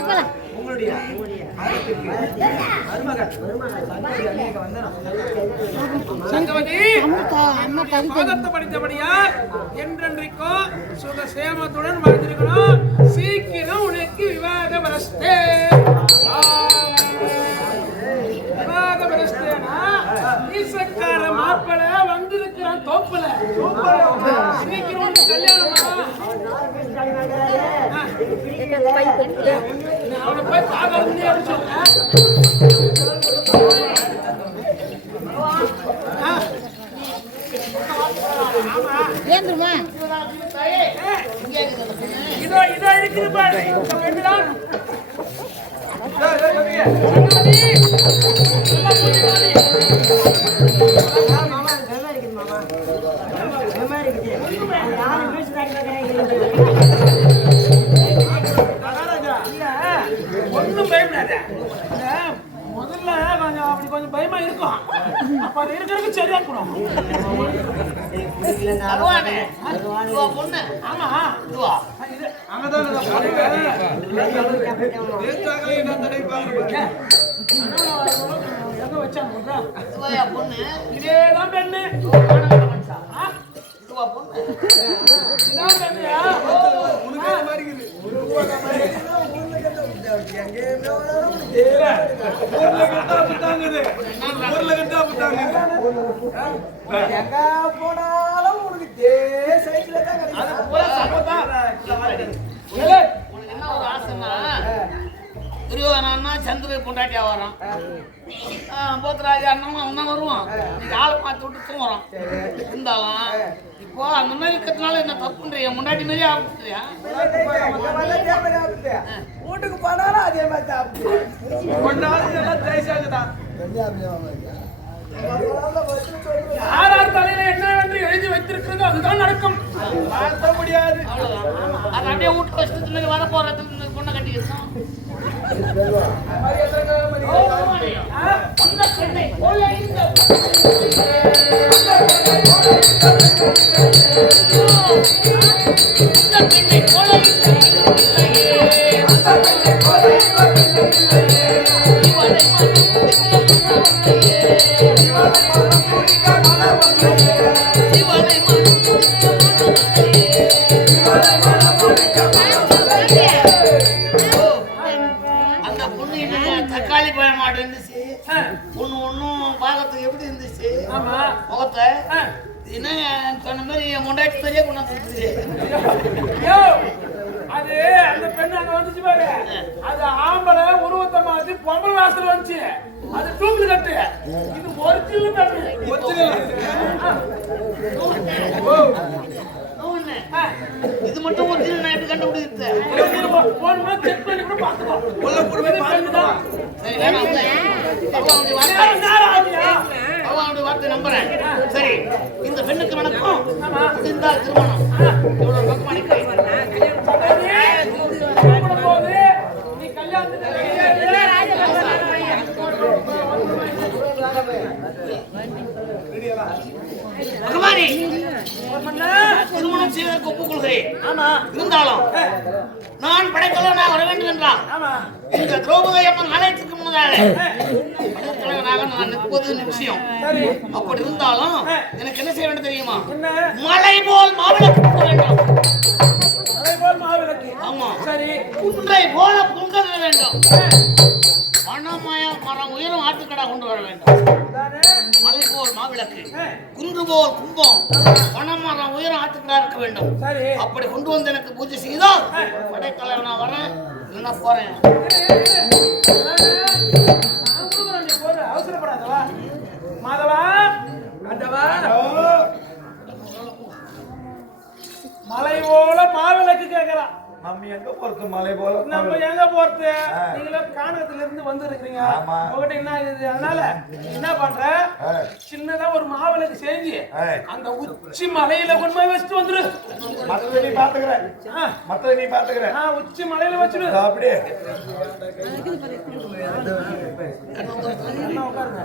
உங்களுடைய சங்கவதி பாதத்தை படித்தபடியா என்றென்றைக்கும் சுகசேமத்துடன் வாழ்ந்திருக்கணும். சீக்கிரம் உனக்கு விவாக வரஸ்தே. விவாக வரஸ்தேனா ஈசக்கார மாப்பிள வந்திருக்கிறான் தோப்புல. சீக்கிரம் உனக்கு கல்யாணமா? அவனை போய் பார்க்கறது அப்படின்னு சொல்றேன். ஏந்துமா இதோ இதோ இருக்குது பாரு. பெண்ணுதான் ஒன்னும் பயப்படாத. முதல்ல கொஞ்சம் அப்படி கொஞ்சம் பயமா இருக்கும். அப்ப அது இருக்கிறதுக்கு சரியா இருக்கணும். பகவானே, இதுவா பொண்ணு? ஆமா இதுவா? எங்க வச்சாங்க இதுவாயா பொண்ணு? இதேதான் பெண்ணு. இதுவா பொண்ணு? இதான் பெண்ணுயா? உனக்கு என்ன ஒரு ஆசைன்னா, துரியோதனா சந்திர பொண்டாட்டியா வரான், போத்தராஜா அண்ணன் ஒன்னும் வருவான். நீங்க ஆளை மாத்தி விட்டு தூங்குறோம். இருந்தாலும் இப்போ அந்த மாதிரி இருக்கிறதுனால என்ன தப்புன்றியா? முன்னாடி மாதிரியே ஆகுறியா? வீட்டுக்கு போனாலும் அதே மாதிரி சாப்பிட்டு யாரார் தலையில என்ன என்று எழுதி வைத்திருக்கிறதோ அதுதான் நடக்கும். மாற்ற முடியாது. அவ்வளவுதான். அது அப்படியே வீட்டு வச்சுட்டு வர போறது பொண்ணை கட்டிக்கிறோம். அந்த பெண்ணை போல இந்த பெண்ணை போல அந்த பொண்ணு என்ன தக்காளி பழ மாடு இருந்துச்சு. பொண்ணு ஒன்னும் பாகத்துக்கு எப்படி இருந்துச்சு முகத்தை என்ன சொன்ன மாதிரி என் முண்டாட்டி பெரிய கொண்டாந்து. அது அந்த பெண்ணு அங்க வந்துச்சு பாரு. அது ஆம்பளை உருவத்தை மாத்தி பொம்பளை வாசல் வந்துச்சு. அது டூப்ளிகேட். இது ஒரிஜினல் பெண்ணு. இது மட்டும் ஒரு நான் எப்படி கண்டுபிடிச்சேன்? செக் பண்ணி கூட பாத்துக்கோ. சரி, வேணாம். பகவானுடைய வார்த்தை நம்புறேன். சரி, இந்த பெண்ணுக்கு நடக்கும் இந்த திருமணம் இவ்வளவு பக்கம் அனுப்பி நீ கல்யாணத்துக்கு பகவானே, திருமணம் செய்வதற்கு ஒப்புக்கொள்கிறேன். இருந்தாலும் நான் படைத்தலைவனாக வர வேண்டும் என்றால் இந்த திரௌபதி அம்மன் ஆலயத்திற்கு முன்னதாக படைத்தலைவனாக நான் நிற்பது நிச்சயம். அப்படி இருந்தாலும் எனக்கு என்ன செய்ய வேண்டும் தெரியுமா? மலை போல் மாவிளக்கு போட வேண்டும். ஆமா, சரி. குன்றை போல பொங்கல் வேண்டும். வனமய மரம் உயரும் ஆட்டுக்கடா கொண்டு வர வேண்டும். மலை போல் மாவிளக்கு, குன்று போல் கும்பம், வனமரம் உயரம் ஆட்டுக்கடா இருக்க வேண்டும். அப்படி கொண்டு வந்து எனக்கு பூஜை செய்தால் படைத்தலைவனா வரேன், இல்லைன்னா போறேன். அவசரப்படாதவா மாதவா. மலை போல மாவிளக்கு கேட்கலாம். நம்ம எங்க போறது? மலை போல நம்ம எங்க போறது? நீங்களே கானகத்துல இருந்து வந்து இருக்கிறீங்க. உங்ககிட்ட என்ன இது? அதனால என்ன பண்ற, சின்னதா ஒரு மாவிளக்கு செஞ்சு அந்த உச்சி மலையில கொண்டு போய் வச்சுட்டு வந்துரு. மத்த நீ பாத்துக்கிறேன். மத்த நீ பாத்துக்கிறேன். உச்சி மலையில வச்சுடு. அப்படியே உட்காருங்க.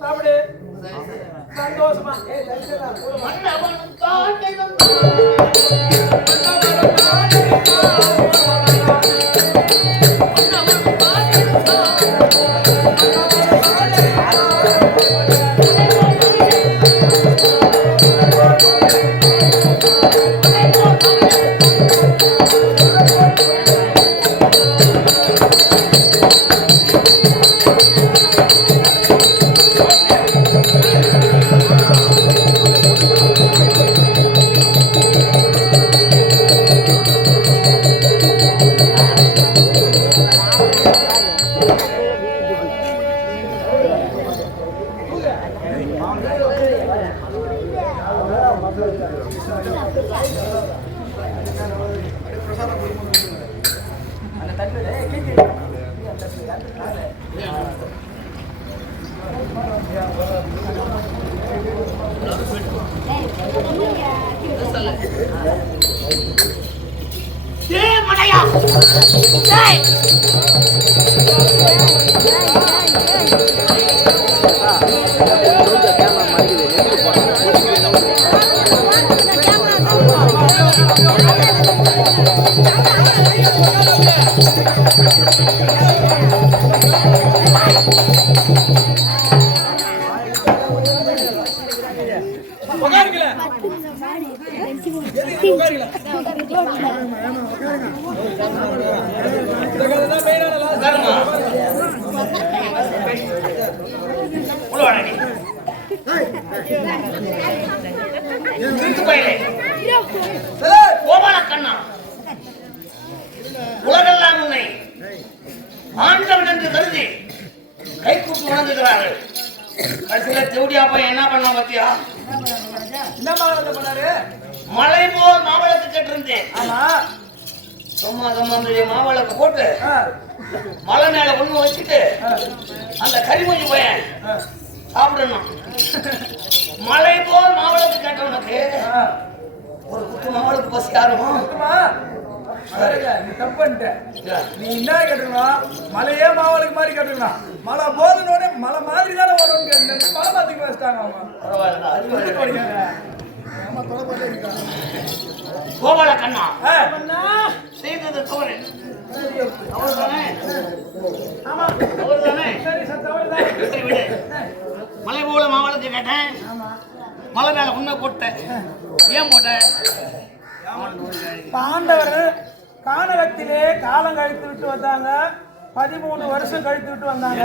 சாப்பிடு சந்தோஷமா உலகெல்லாம் உன்னை ஆண்டவன் என்று கருதி கை கூப்பி உணர்ந்துகிறார்கள். கடைசியில தேவடியா போய் என்ன பண்ண பத்தியா? என்ன மாவளத்தை பண்ணாரு? மலை போல் மாவளத்து கேட்டிருந்தேன். ஆமா சும்மா மாவளத்தை போட்டு மலை மேல ஒண்ணு வச்சுட்டு அந்த கரிமூஞ்சி பையன் சாப்பிடணும். மலை போல் மாவளத்து கேட்டவனுக்கு ஒரு குத்து மாவளத்து பசி யாரும் நீ தப்பு பண்ணிட்ட. நீ என்ன கேட்டுக்கணும், மலையே மாவளுக்கு மாதிரி கேட்டுக்கணும். மழை போதுன்னு மலை மாதிரி தானே வரும். மலை மாத்திக்கு வச்சுட்டாங்க கோபால கண்ணா செய்தது தவறு. மலை போல மாவளத்தை கேட்டேன், மலை மேல உன்னை போட்டேன். ஏன் போட்ட? பாண்டவர் கானகத்திலே காலம் கழித்து விட்டு வந்தாங்க. 13 வருஷம் கழித்து விட்டு வந்தாங்க.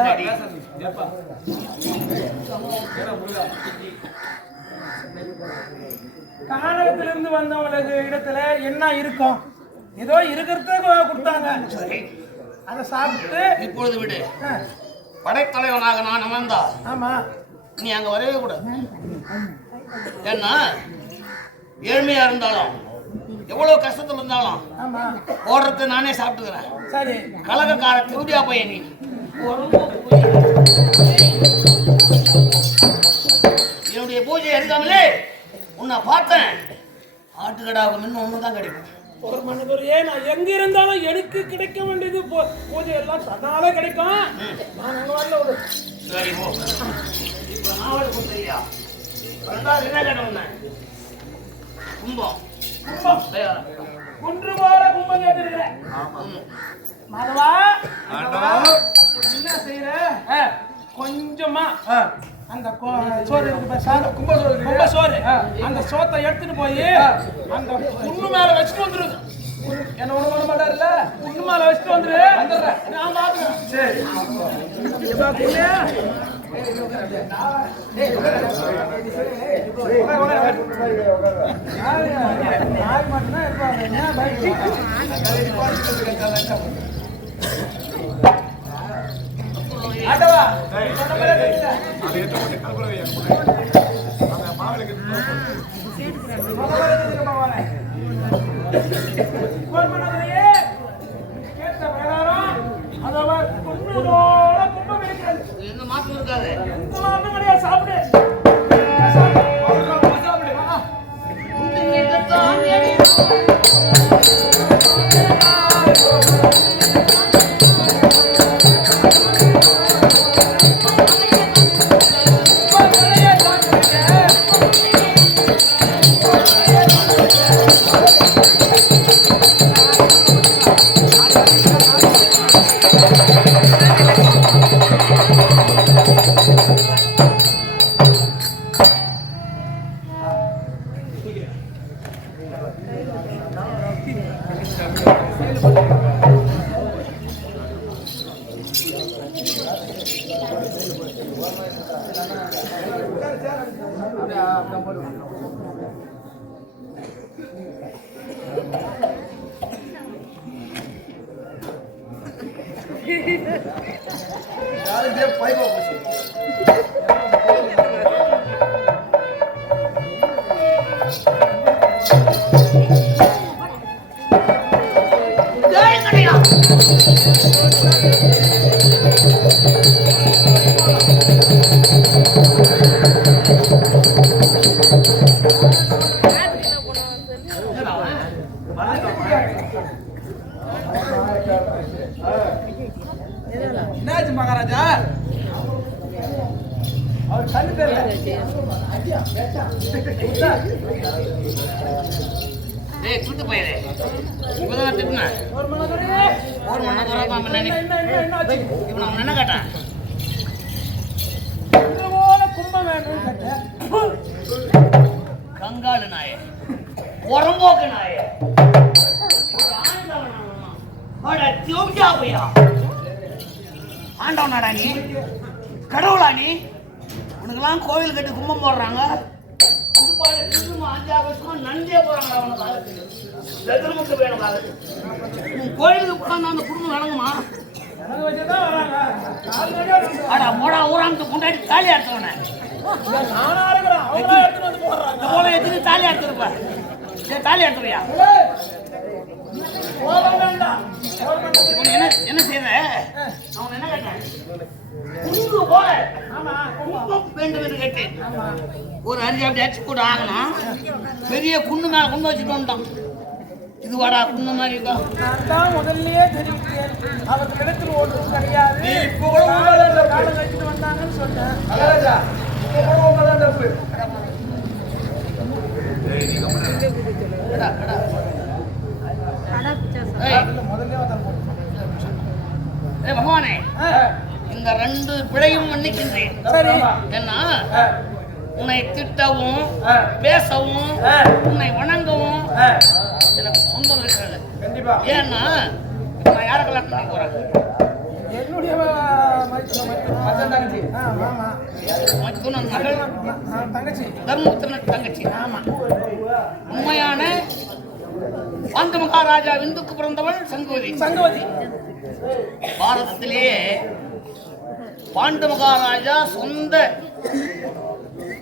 கானகத்திலிருந்து வந்தவங்களுக்கு இடத்துல என்ன இருக்கும்? ஏதோ இருக்கிறத கொடுத்தாங்க, அதை சாப்பிட்டு. இப்பொழுது விடு. படைத்தலைவனாக நான் அமர்ந்தா ஆமா நீ அங்க வரவே கூடாது. ஏன்னா ஏழ்மையா இருந்தாலும் எவ்வளவு கஷ்டத்துல இருந்தாலும் ஆமா ஓடுறது நானே சாப்பிட்டுக்கிறேன். சரி கலகக்கார திருடியா பையன் நீ. என்னுடைய பூஜை எடுக்காமலே உன்னை பார்த்தேன். ஆட்டுக்கடாவுக்கு இன்னும் ஒண்ணுதான் கிடைக்கும். ஒரு மனிதரையே நான் எங்க இருந்தாலும் எனக்கு கிடைக்க வேண்டியது பூஜை எல்லாம் தன்னால கிடைக்கும். நான் அங்க வரல ஒரு சரி போ. இப்ப நாவல் கொடுத்தியா? ரெண்டாவது என்ன கேட்டவன? கும்பம். கும்பம். குன்று போல கும்பம் கேட்டிருக்கிறேன். மாதவா என்ன செய்யற? கொஞ்சமா அந்த சோறு கும்ப சோறு அந்த சோத்தை எடுத்துட்டு போய் அந்த புண்ணு மேல வச்சுட்டு வந்துருது. என்ன ஒண்ணு பண்ண மாட்டாருல்ல, புண்ணு மேல வச்சுட்டு வந்துரு. நான் பாத்துக்கிறேன். சரி மட்டும்தான் இருப்பாங்க. ஆட்டவா என்ன மாற்றம் இருக்காது. சாப்பிடு என்னாச்சு மகாராஜா? அவர் கண்ணு தெரியல. டேய் கூட்டு போயிரு. இப்பதான் திட்டுன. ஒரு மணி நேரம் என்னாச்சு? இப்ப நான் என்ன கேட்டேன்? இந்த போல கும்பம் வேணும்னு கேட்டேன். கங்காளு நாயே, உரம்போக்கு நாயே, ஆண்டவனாடா நீ, கடவுளா நீ? உனக்கெல்லாம் கோவில் கட்டி கும்பம் போடுறாங்க. 5 வருஷமா நஞ்சே போறாங்க. உனக்கு வேணும் கோயிலுக்கு போனா அந்த குடும்பம் வணங்குமா? அடா மோடா ஊராங்க கொண்டாடி தாலி அறுத்தவன எத்தனை தாலி அறுத்துருப்ப? தாலி அறுத்துறியா? என்ன செய்யற? அவன் என்ன கேட்டான்? குண்டு போல வேண்டும் என்று கேட்டேன். ஒரு அரிசி அப்படி அடிச்சு கூட ஆகணும். பெரிய குண்டு மேல குண்டு வச்சுட்டு வந்துட்டான். இது வாடா குண்டு மாதிரி இருக்கா? நான் தான் முதல்லயே தெரிவித்தேன். அவருக்கு இடத்துல ஓடுறது கிடையாது. இப்போ கூட காலம் கட்டிட்டு வந்தாங்கன்னு சொன்னேன். பகவானே, இந்த 2 பிழையும் மன்னிக்கின்றேன். ஏன்னா உன்னை திட்டவும் பேசவும் உன்னை வணங்கவும் எனக்கு சொந்தம் இருக்கிறது. ஏன்னா நான் யாரை கல்யாணம் பண்ணி போறேன்? என்னுடைய தங்கச்சி தர்மபுத்திரன் தங்கச்சி. உண்மையான பாண்டு மகாராஜா விந்துக்கு பிறந்தவள் சங்கவதி. பாரதத்திலேயே பாண்டு மகாராஜா சொந்த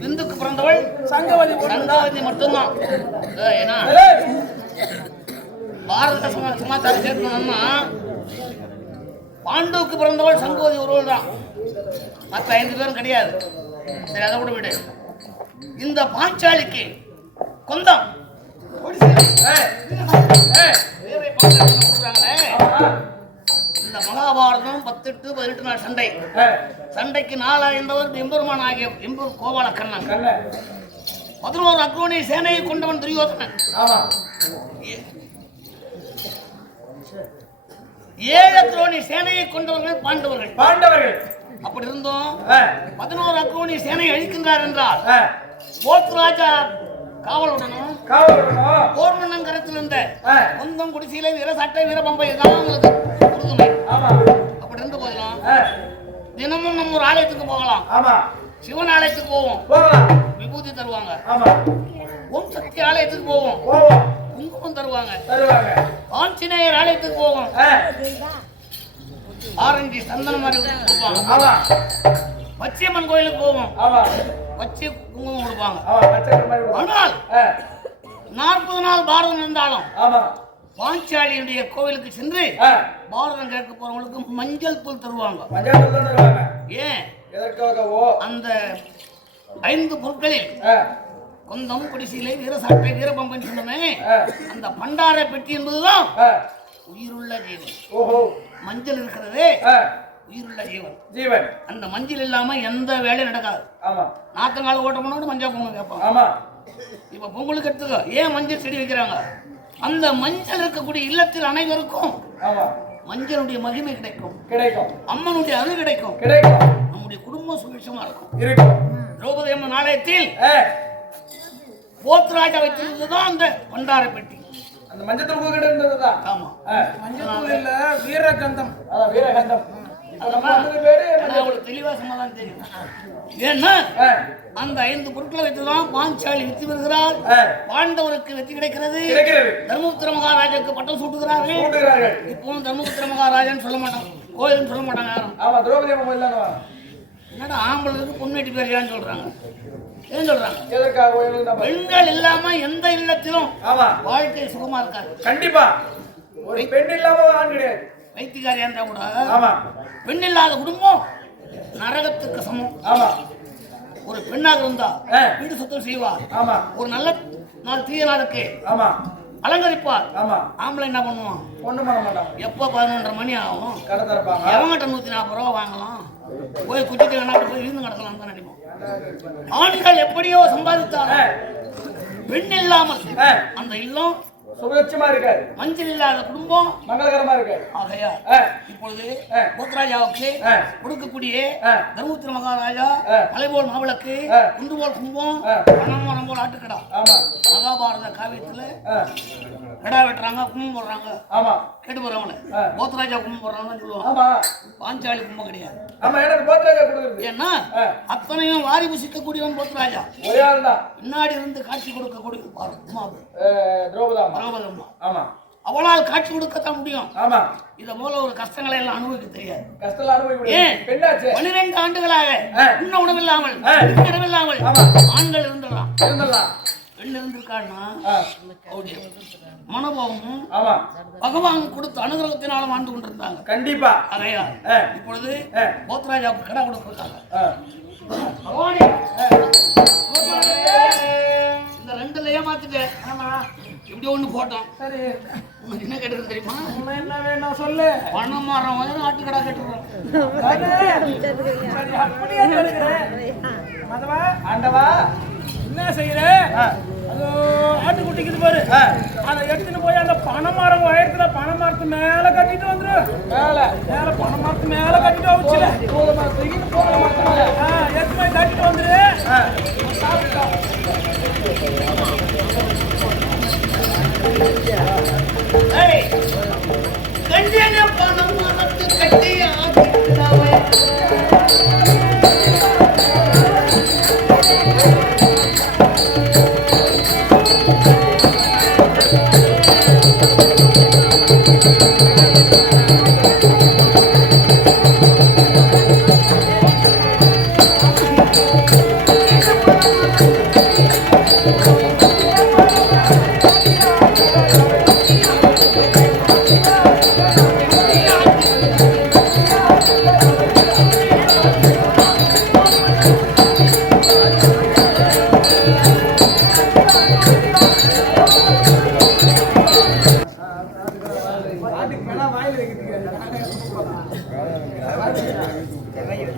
விந்துக்கு பிறந்தவள் சங்கவதி மட்டும்தான். ஏன்னா பாரத சமாச்சாரம் சேர்க்கணும்னா பாண்டுவுக்கு பிறந்தவள் சங்கோதி ஒருவள் தான், மற்ற 5 பேரும் கிடையாது. சரி, அதை கூட விடு. இந்த பாஞ்சாலிக்கு கொந்தம் இந்த மகாபாரதம் 10 to 18 நாள் சண்டை. சண்டைக்கு நாளாய்ந்தவர் எம்பெருமான் ஆகிய கோபால கண்ணன். 11 அக்ரோனி சேனையை கொண்டவன் துரியோதனன். 7 அக்ரோனி சேனையை கொண்டவர்கள் பாண்டவர்கள். அப்படி இருந்தோம் 11 அக்ரோனி சேனை அழிக்கின்றார் என்றால் போத்ராஜா காவலுடனும் போர் மன்னன் கரத்தில் இருந்த கொந்தம் குடிசையில வீரசாட்டை வீரபம்பை தான் உறுதுணை. அப்படி இருந்து போகலாம். தினமும் நம்ம ஒரு ஆலயத்துக்கு போகலாம். சிவன் ஆலயத்துக்கு போவோம், விபூதி தருவாங்க. ஓம் சக்தி ஆலயத்துக்கு போவோம், குங்குமம் தருவாங்க. ஆஞ்சநேயர் ஆலயத்துக்கு போவோம், ஆரஞ்சு சந்தனம் மாதிரி கொடுப்பாங்க. பச்சையம்மன் கோயிலுக்கு போவோம், பச்சை குங்குமம் கொடுப்பாங்க. ஆனால் 40 நாள் பாரதம் இருந்தாலும் பாஞ்சாலியுடைய கோவிலுக்கு சென்று பாரதம் கேட்க போறவங்களுக்கு மஞ்சள் தூள் தருவாங்க. ஏன்? அந்த 5 பொருட்களில் கொந்தம் குடிசையிலே வீரசாட்டை வீரபம்பன் சொன்னமே, அந்த பண்டார பெட்டி என்பதுதான் உயிருள்ள ஜீவன். மஞ்சள் இருக்கிறதே உயிருள்ள ஜீவன். அந்த மஞ்சள் இல்லாம எந்த வேலையும் நடக்காது. நாத்தங்கால ஓட்ட பண்ணோட மஞ்சள் பொங்கல் கேட்பாங்க. இப்ப பொங்கலுக்கு எடுத்துக்கோ, ஏன் மஞ்சள் செடி வைக்கிறாங்க? அந்த மஞ்சள் இருக்கக்கூடிய இல்லத்தில் அனைவருக்கும் மஞ்சளுடைய மகிமை கிடைக்கும், அம்மனுடைய அருள் கிடைக்கும், நம்முடைய குடும்பம் சுபிட்சமா இருக்கும். திரௌபதி அம்மன் ஆலயத்தில் போத்ராஜா வைத்திருந்ததுதான் அந்த பண்டார பெட்டி. அந்த மஞ்சத்தூள் கிட்ட இருந்ததுதான். ஆமா, மஞ்சத்தூள் இல்ல, வீரகந்தம். வீரகந்தம் தெளிவா சொன்னதான் தெரியும். ஏன்னா அந்த 5 பொருட்களை வைத்துதான் பாஞ்சாலி வெற்றி பெறுகிறார். பாண்டவருக்கு வெற்றி கிடைக்கிறது. தர்மபுத்திர மகாராஜாவுக்கு பட்டம் சூட்டுகிறார்கள். இப்போ தர்மபுத்திர மகாராஜான்னு சொல்ல மாட்டாங்க, கோயில்னு சொல்ல மாட்டாங்க யாரும். என்னடா ஆம்பளுக்கு பொன்மேட்டி பேரையான்னு சொல்றாங்க. ஏன் சொல்றாங்க? பெண்கள் இல்லாம எந்த இல்லத்திலும் வாழ்க்கை சுகமா இருக்காது. கண்டிப்பா ஒரு பெண் இல்லாம ஆண் கிடையாது. வைத்தியக்காரியா இருந்தா கூட பெண் இல்லாத குடும்பம் நரகத்துக்கு சமம். ஒரு பெண்ணாக இருந்தா வீடு சுத்தம் செய்வார். ஒரு நல்ல நாள் தீய நாளுக்கு அலங்கரிப்பார். ஆம்பளை என்ன பண்ணுவான்? ஒண்ணும் பண்ண மாட்டான். எப்போ 11:30 மணி ஆகும், கடை திறப்பாங்க. எவங்கிட்ட 140 ரூபா வாங்கலாம், போய் குச்சிட்டு வேணாட்டு போய் இருந்து கிடக்கலாம் தான் நினைப்போம். ஆண்கள் எப்படியோ சம்பாதித்தாலும் பெண் இல்லாமல் அந்த இல்லம் சுபட்சமா இருக்காது. மஞ்சள் இல்லாத குடும்பம் மங்களகரமா இருக்காது. ஆகையா இப்பொழுது போத்ராஜாவுக்கு கொடுக்கக்கூடிய தர்மபுத்திர மகாராஜா மலைபோல் மாவிளக்கு, குண்டுபோல் கும்பம், பணமரம் போல் ஆட்டுக்கடா. மகாபாரத காவியத்துல கடா வெட்டுறாங்க, கும்பம் போடுறாங்க. கேட்டு போறவங்கள போத்ராஜா கும்பம் போடுறாங்கன்னு சொல்லுவாங்க. பாஞ்சாலி கும்பம் கிடையாது. ஏன்னா அத்தனையும் வாரி புசிக்கக்கூடியவன் போத்ராஜா. பின்னாடி இருந்து காட்சி கொடுக்கக்கூடிய அவளால் காட்சி கொடுக்கத்தான் முடியும். இத போல ஒரு கஷ்டங்களை எல்லாம் அனுபவிக்க தெரியாது. 12 ஆண்டுகளாக உண்ண உணவில்லாமல் இடமில்லாமல் ஆண்கள் இருந்துடலாம். பெண் இருந்திருக்காருன்னா மனோபாவமும் பகவான் கொடுத்த அனுகிரகத்தினாலும் வாழ்ந்து கொண்டிருந்தாங்க. கண்டிப்பா. அதையா இப்பொழுது போத்ராஜாவுக்கு கடை கொடுத்திருக்காங்க. இந்த 2ல ஏமாத்திட்டேன். இப்படி ஒண்ணு போட்டோம். சரி, உனக்கு என்ன கேட்டது தெரியுமா? என்ன வேணும் சொல்லு. பணமரம் வந்து ஆட்டுக்கடா கேட்டுருவோம். அப்படியே ஆண்டவா என்ன செய்யற? அது ஆட்டுக்குட்டிக்குது பாரு, அதை எடுத்துன்னு போய் அந்த பனைமரம் உயரத்துல பனைமரத்து மேல கட்டிட்டு வந்துரு. மேல பனைமரத்து மேல கட்டிட்டு வச்சுல எடுத்து போய் கட்டிட்டு வந்துரு. சாப்பிட்டோம். கண்டியான பணமரத்து கட்டி ஆட்டுக்கடாவை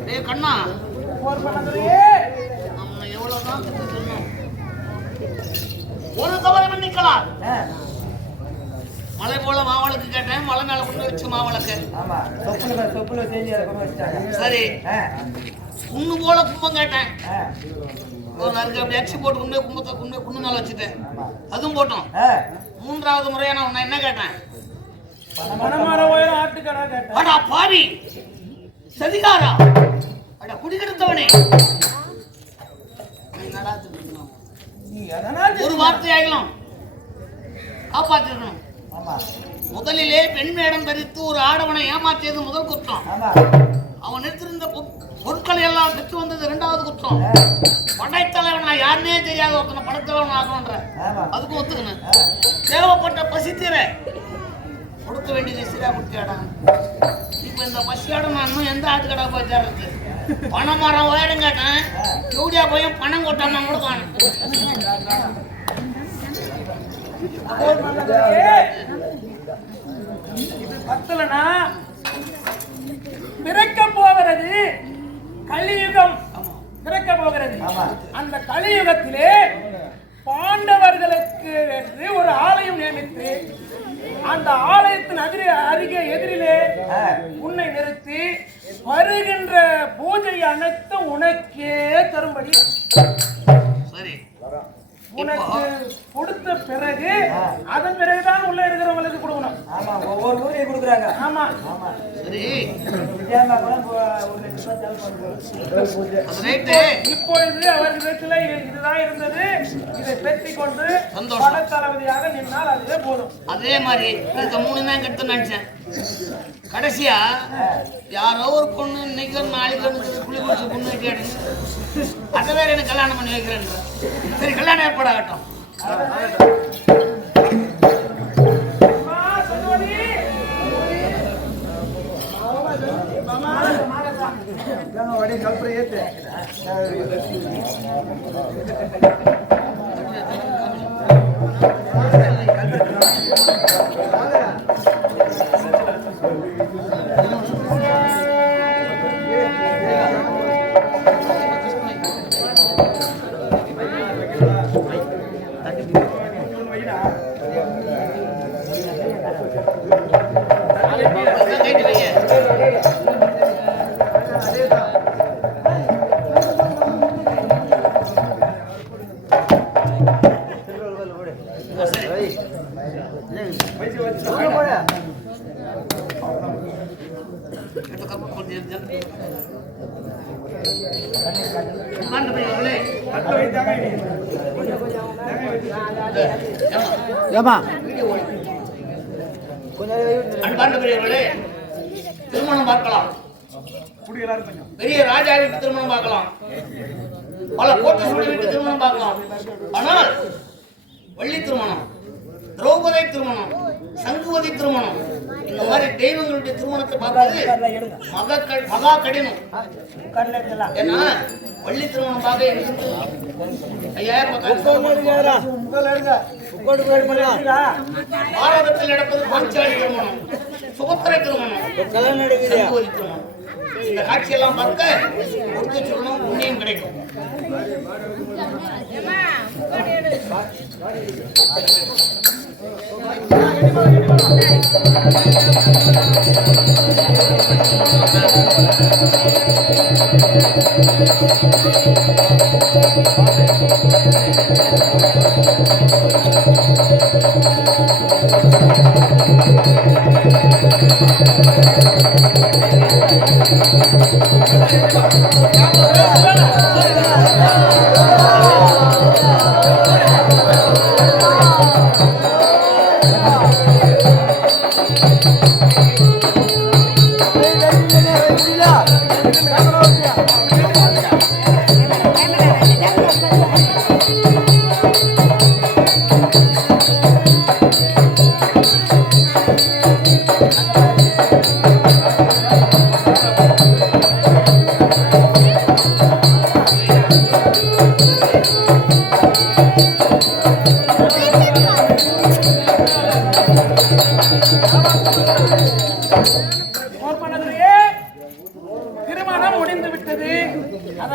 டேய் கண்ணா, போர் பண்ணதுலே நம்ம எவ்வளவுதான் திட்டு சொன்னோம். ஒரு தவறை மன்னிக்கலாம். மலை போல மாவளுக்கு கேட்டேன், மலை மேல கொண்டு வச்சு மாவளுக்கு. ஆமா, சொப்புல செஞ்சு அதை கொண்டு வச்சுட்டாங்க. சரி, குன்னு போல கும்பம் கேட்டேன். ஒரு நாளைக்கு அப்படி அரிசி போட்டு கொண்டு போய் கும்பத்தை கொண்டு போய் குன்னு மேல வச்சுட்டேன். அதுவும் போட்டோம். மூன்றாவது முறையா நான் உன்னை என்ன கேட்டேன்? பணமர உயரம் ஆட்டுக்கடா கேட்டேன். அடா பாவி, சதிகாரா, அட குடிக்கெடுத்தவனே, என்னடா திட்டுறான்? நீ அதனால ஒரு வார்த்தையாகலாம் காப்பாற்றிருக்கணும். முதலிலே பெண் வேடம் தரித்து ஒரு ஆடவனை ஏமாற்றியது முதல் குற்றம். அவன் எடுத்திருந்த பொருட்களை எல்லாம் பெற்று வந்தது இரண்டாவது குற்றம். படைத்தலைவன் நான் யாருன்னே தெரியாத ஒருத்தனை படைத்தலைவன் ஆகணுன்ற அதுக்கும் ஒத்துக்கணும். தேவைப்பட்ட பசித்தீர கொடுக்க வேண்டியது சிறியா குட்டியாடா. இப்ப இந்த பசியாட நான் இன்னும் எந்த ஆட்டுக்கடா போய் சேர்றது? பணமரம் உயரம் கேட்டேன், ஜோடியா போய் பணம் கொட்டாம கூட காணும். இது பத்தலனா பிறக்க போகிறது கலியுகம். பிறக்க போகிறது. அந்த கலியுகத்திலே பாண்டவர்களுக்கு என்று ஒரு ஆலயம் நியமித்து அந்த ஆலயத்தின் எதிரிலே உன்னை நிறுத்தி வருகின்ற பூஜை அனைத்தும் உனக்கே தரும்படி சரி, உனக்கு கொடுத்த பிறகு அதன் பிறகுதான் உள்ள இருக்கிறவங்களுக்கு கொடுக்கணும். ஆமா, ஒவ்வொரு ஊரையும் கொடுக்குறாங்க. ஆமா, சரி, விஜயமா கூட 1 லட்சம் ரூபாய் இப்பொழுது அவர்களிடத்துல இதுதான் இருந்தது. இதை பெற்றிக் கொண்டு பல தளபதியாக நின்னால் அதுவே போதும். அதே மாதிரி இந்த 3 தான் கெடுத்து நினைச்சேன். கடைசியா யாரோ ஒரு பொண்ணு இன்னைக்கு நாளைக்கு குளி குளிச்சு பொண்ணு கேட்டு அதை வேற எனக்கு கல்யாணம் பண்ணி வைக்கிறேன். சரி, கல்யாணம் ஏற்பாடாகட்டும். திருமணம் பார்க்கலாம். பெரிய ராஜா வீட்டு திருமணம் பார்க்கலாம், பல கோட்டை சூழல் வீட்டு திருமணம் பார்க்கலாம். ஆனால் வள்ளி திருமணம், திரௌபதி திருமணம், சங்குவதி திருமணம், இந்த மாதிரி தெய்வங்களுடைய திருமணத்தை பார்ப்பது மகா கடினம். ஏன்னா வள்ளி திருமணம் பார்க்க பாரதத்தில் நடப்பது பாஞ்சாலி திருமணம், சுபத்திரை திருமணம், சங்குவதி திருமணம். இந்த காட்சியெல்லாம் பார்க்க ஒருத்த சொல்லணும், புண்ணியம் கிடைக்கும்.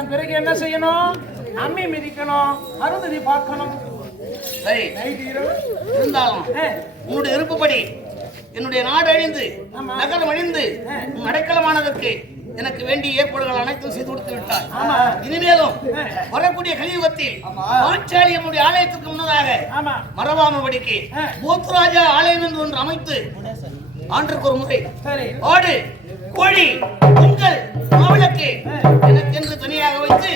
அதன் பிறகு என்ன செய்யணும்? அம்மி மிதிக்கணும், அருந்ததி பார்க்கணும். சரி, இருந்தாலும் உன்னுடைய விருப்பப்படி என்னுடைய நாடு அழிந்து நகரம் அழிந்து உன் அடைக்கலமானதற்கு எனக்கு வேண்டிய ஏற்பாடுகள் அனைத்தும் செய்து கொடுத்து விட்டார். இனிமேலும் வரக்கூடிய கலியுகத்தில் பாஞ்சாலி நம்முடைய ஆலயத்திற்கு முன்னதாக மரபாமபடிக்கு போத்துராஜா ஆலயம் என்று ஒன்று அமைத்து ஆண்டுக்கு ஒரு முறை ஆடு கோழி பொங்கல் மாவிளக்கு எனக்கு என்று தனியாக வைத்து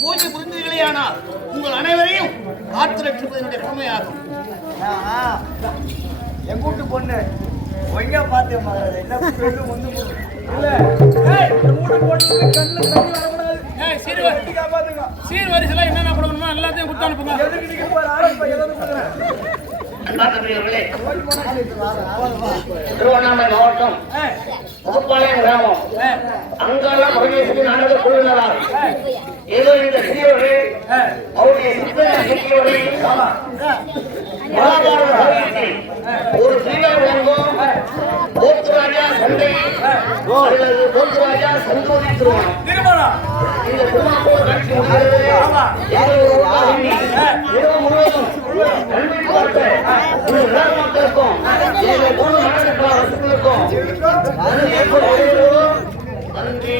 பூஜை புரிந்தீர்களேயானால் உங்கள் அனைவரையும் காத்திருப்பது என்னுடைய கடமையாகும். என் கூட்டு பொண்ணு ஒய்யா பார்த்து என்ன முந்து சீர்வரிசைலாம் என்னென்ன கொடுக்கணுமோ எல்லாத்தையும் கொடுத்து அனுப்புங்க. திருவண்ணாமலை மாவட்டம் முகப்பாளையம் கிராமம் அங்காள பரமேஸ்வரி நாடக குழுவினரால் ஏதோ இந்த சிறியவர்கள் அவருடைய சித்தனை மகாபாரதத்தில் ஒரு சீரா விளங்கும் போத்துராஜா சந்தை அல்லது போத்துராஜா சந்தோதி திருமணம் இந்த திருமணத்தோடு கட்சி இரவு முழுவதும் கல்வி பார்க்க மக்களுக்கும் எங்கள் பொது நாட்டுக்கும் நன்றி.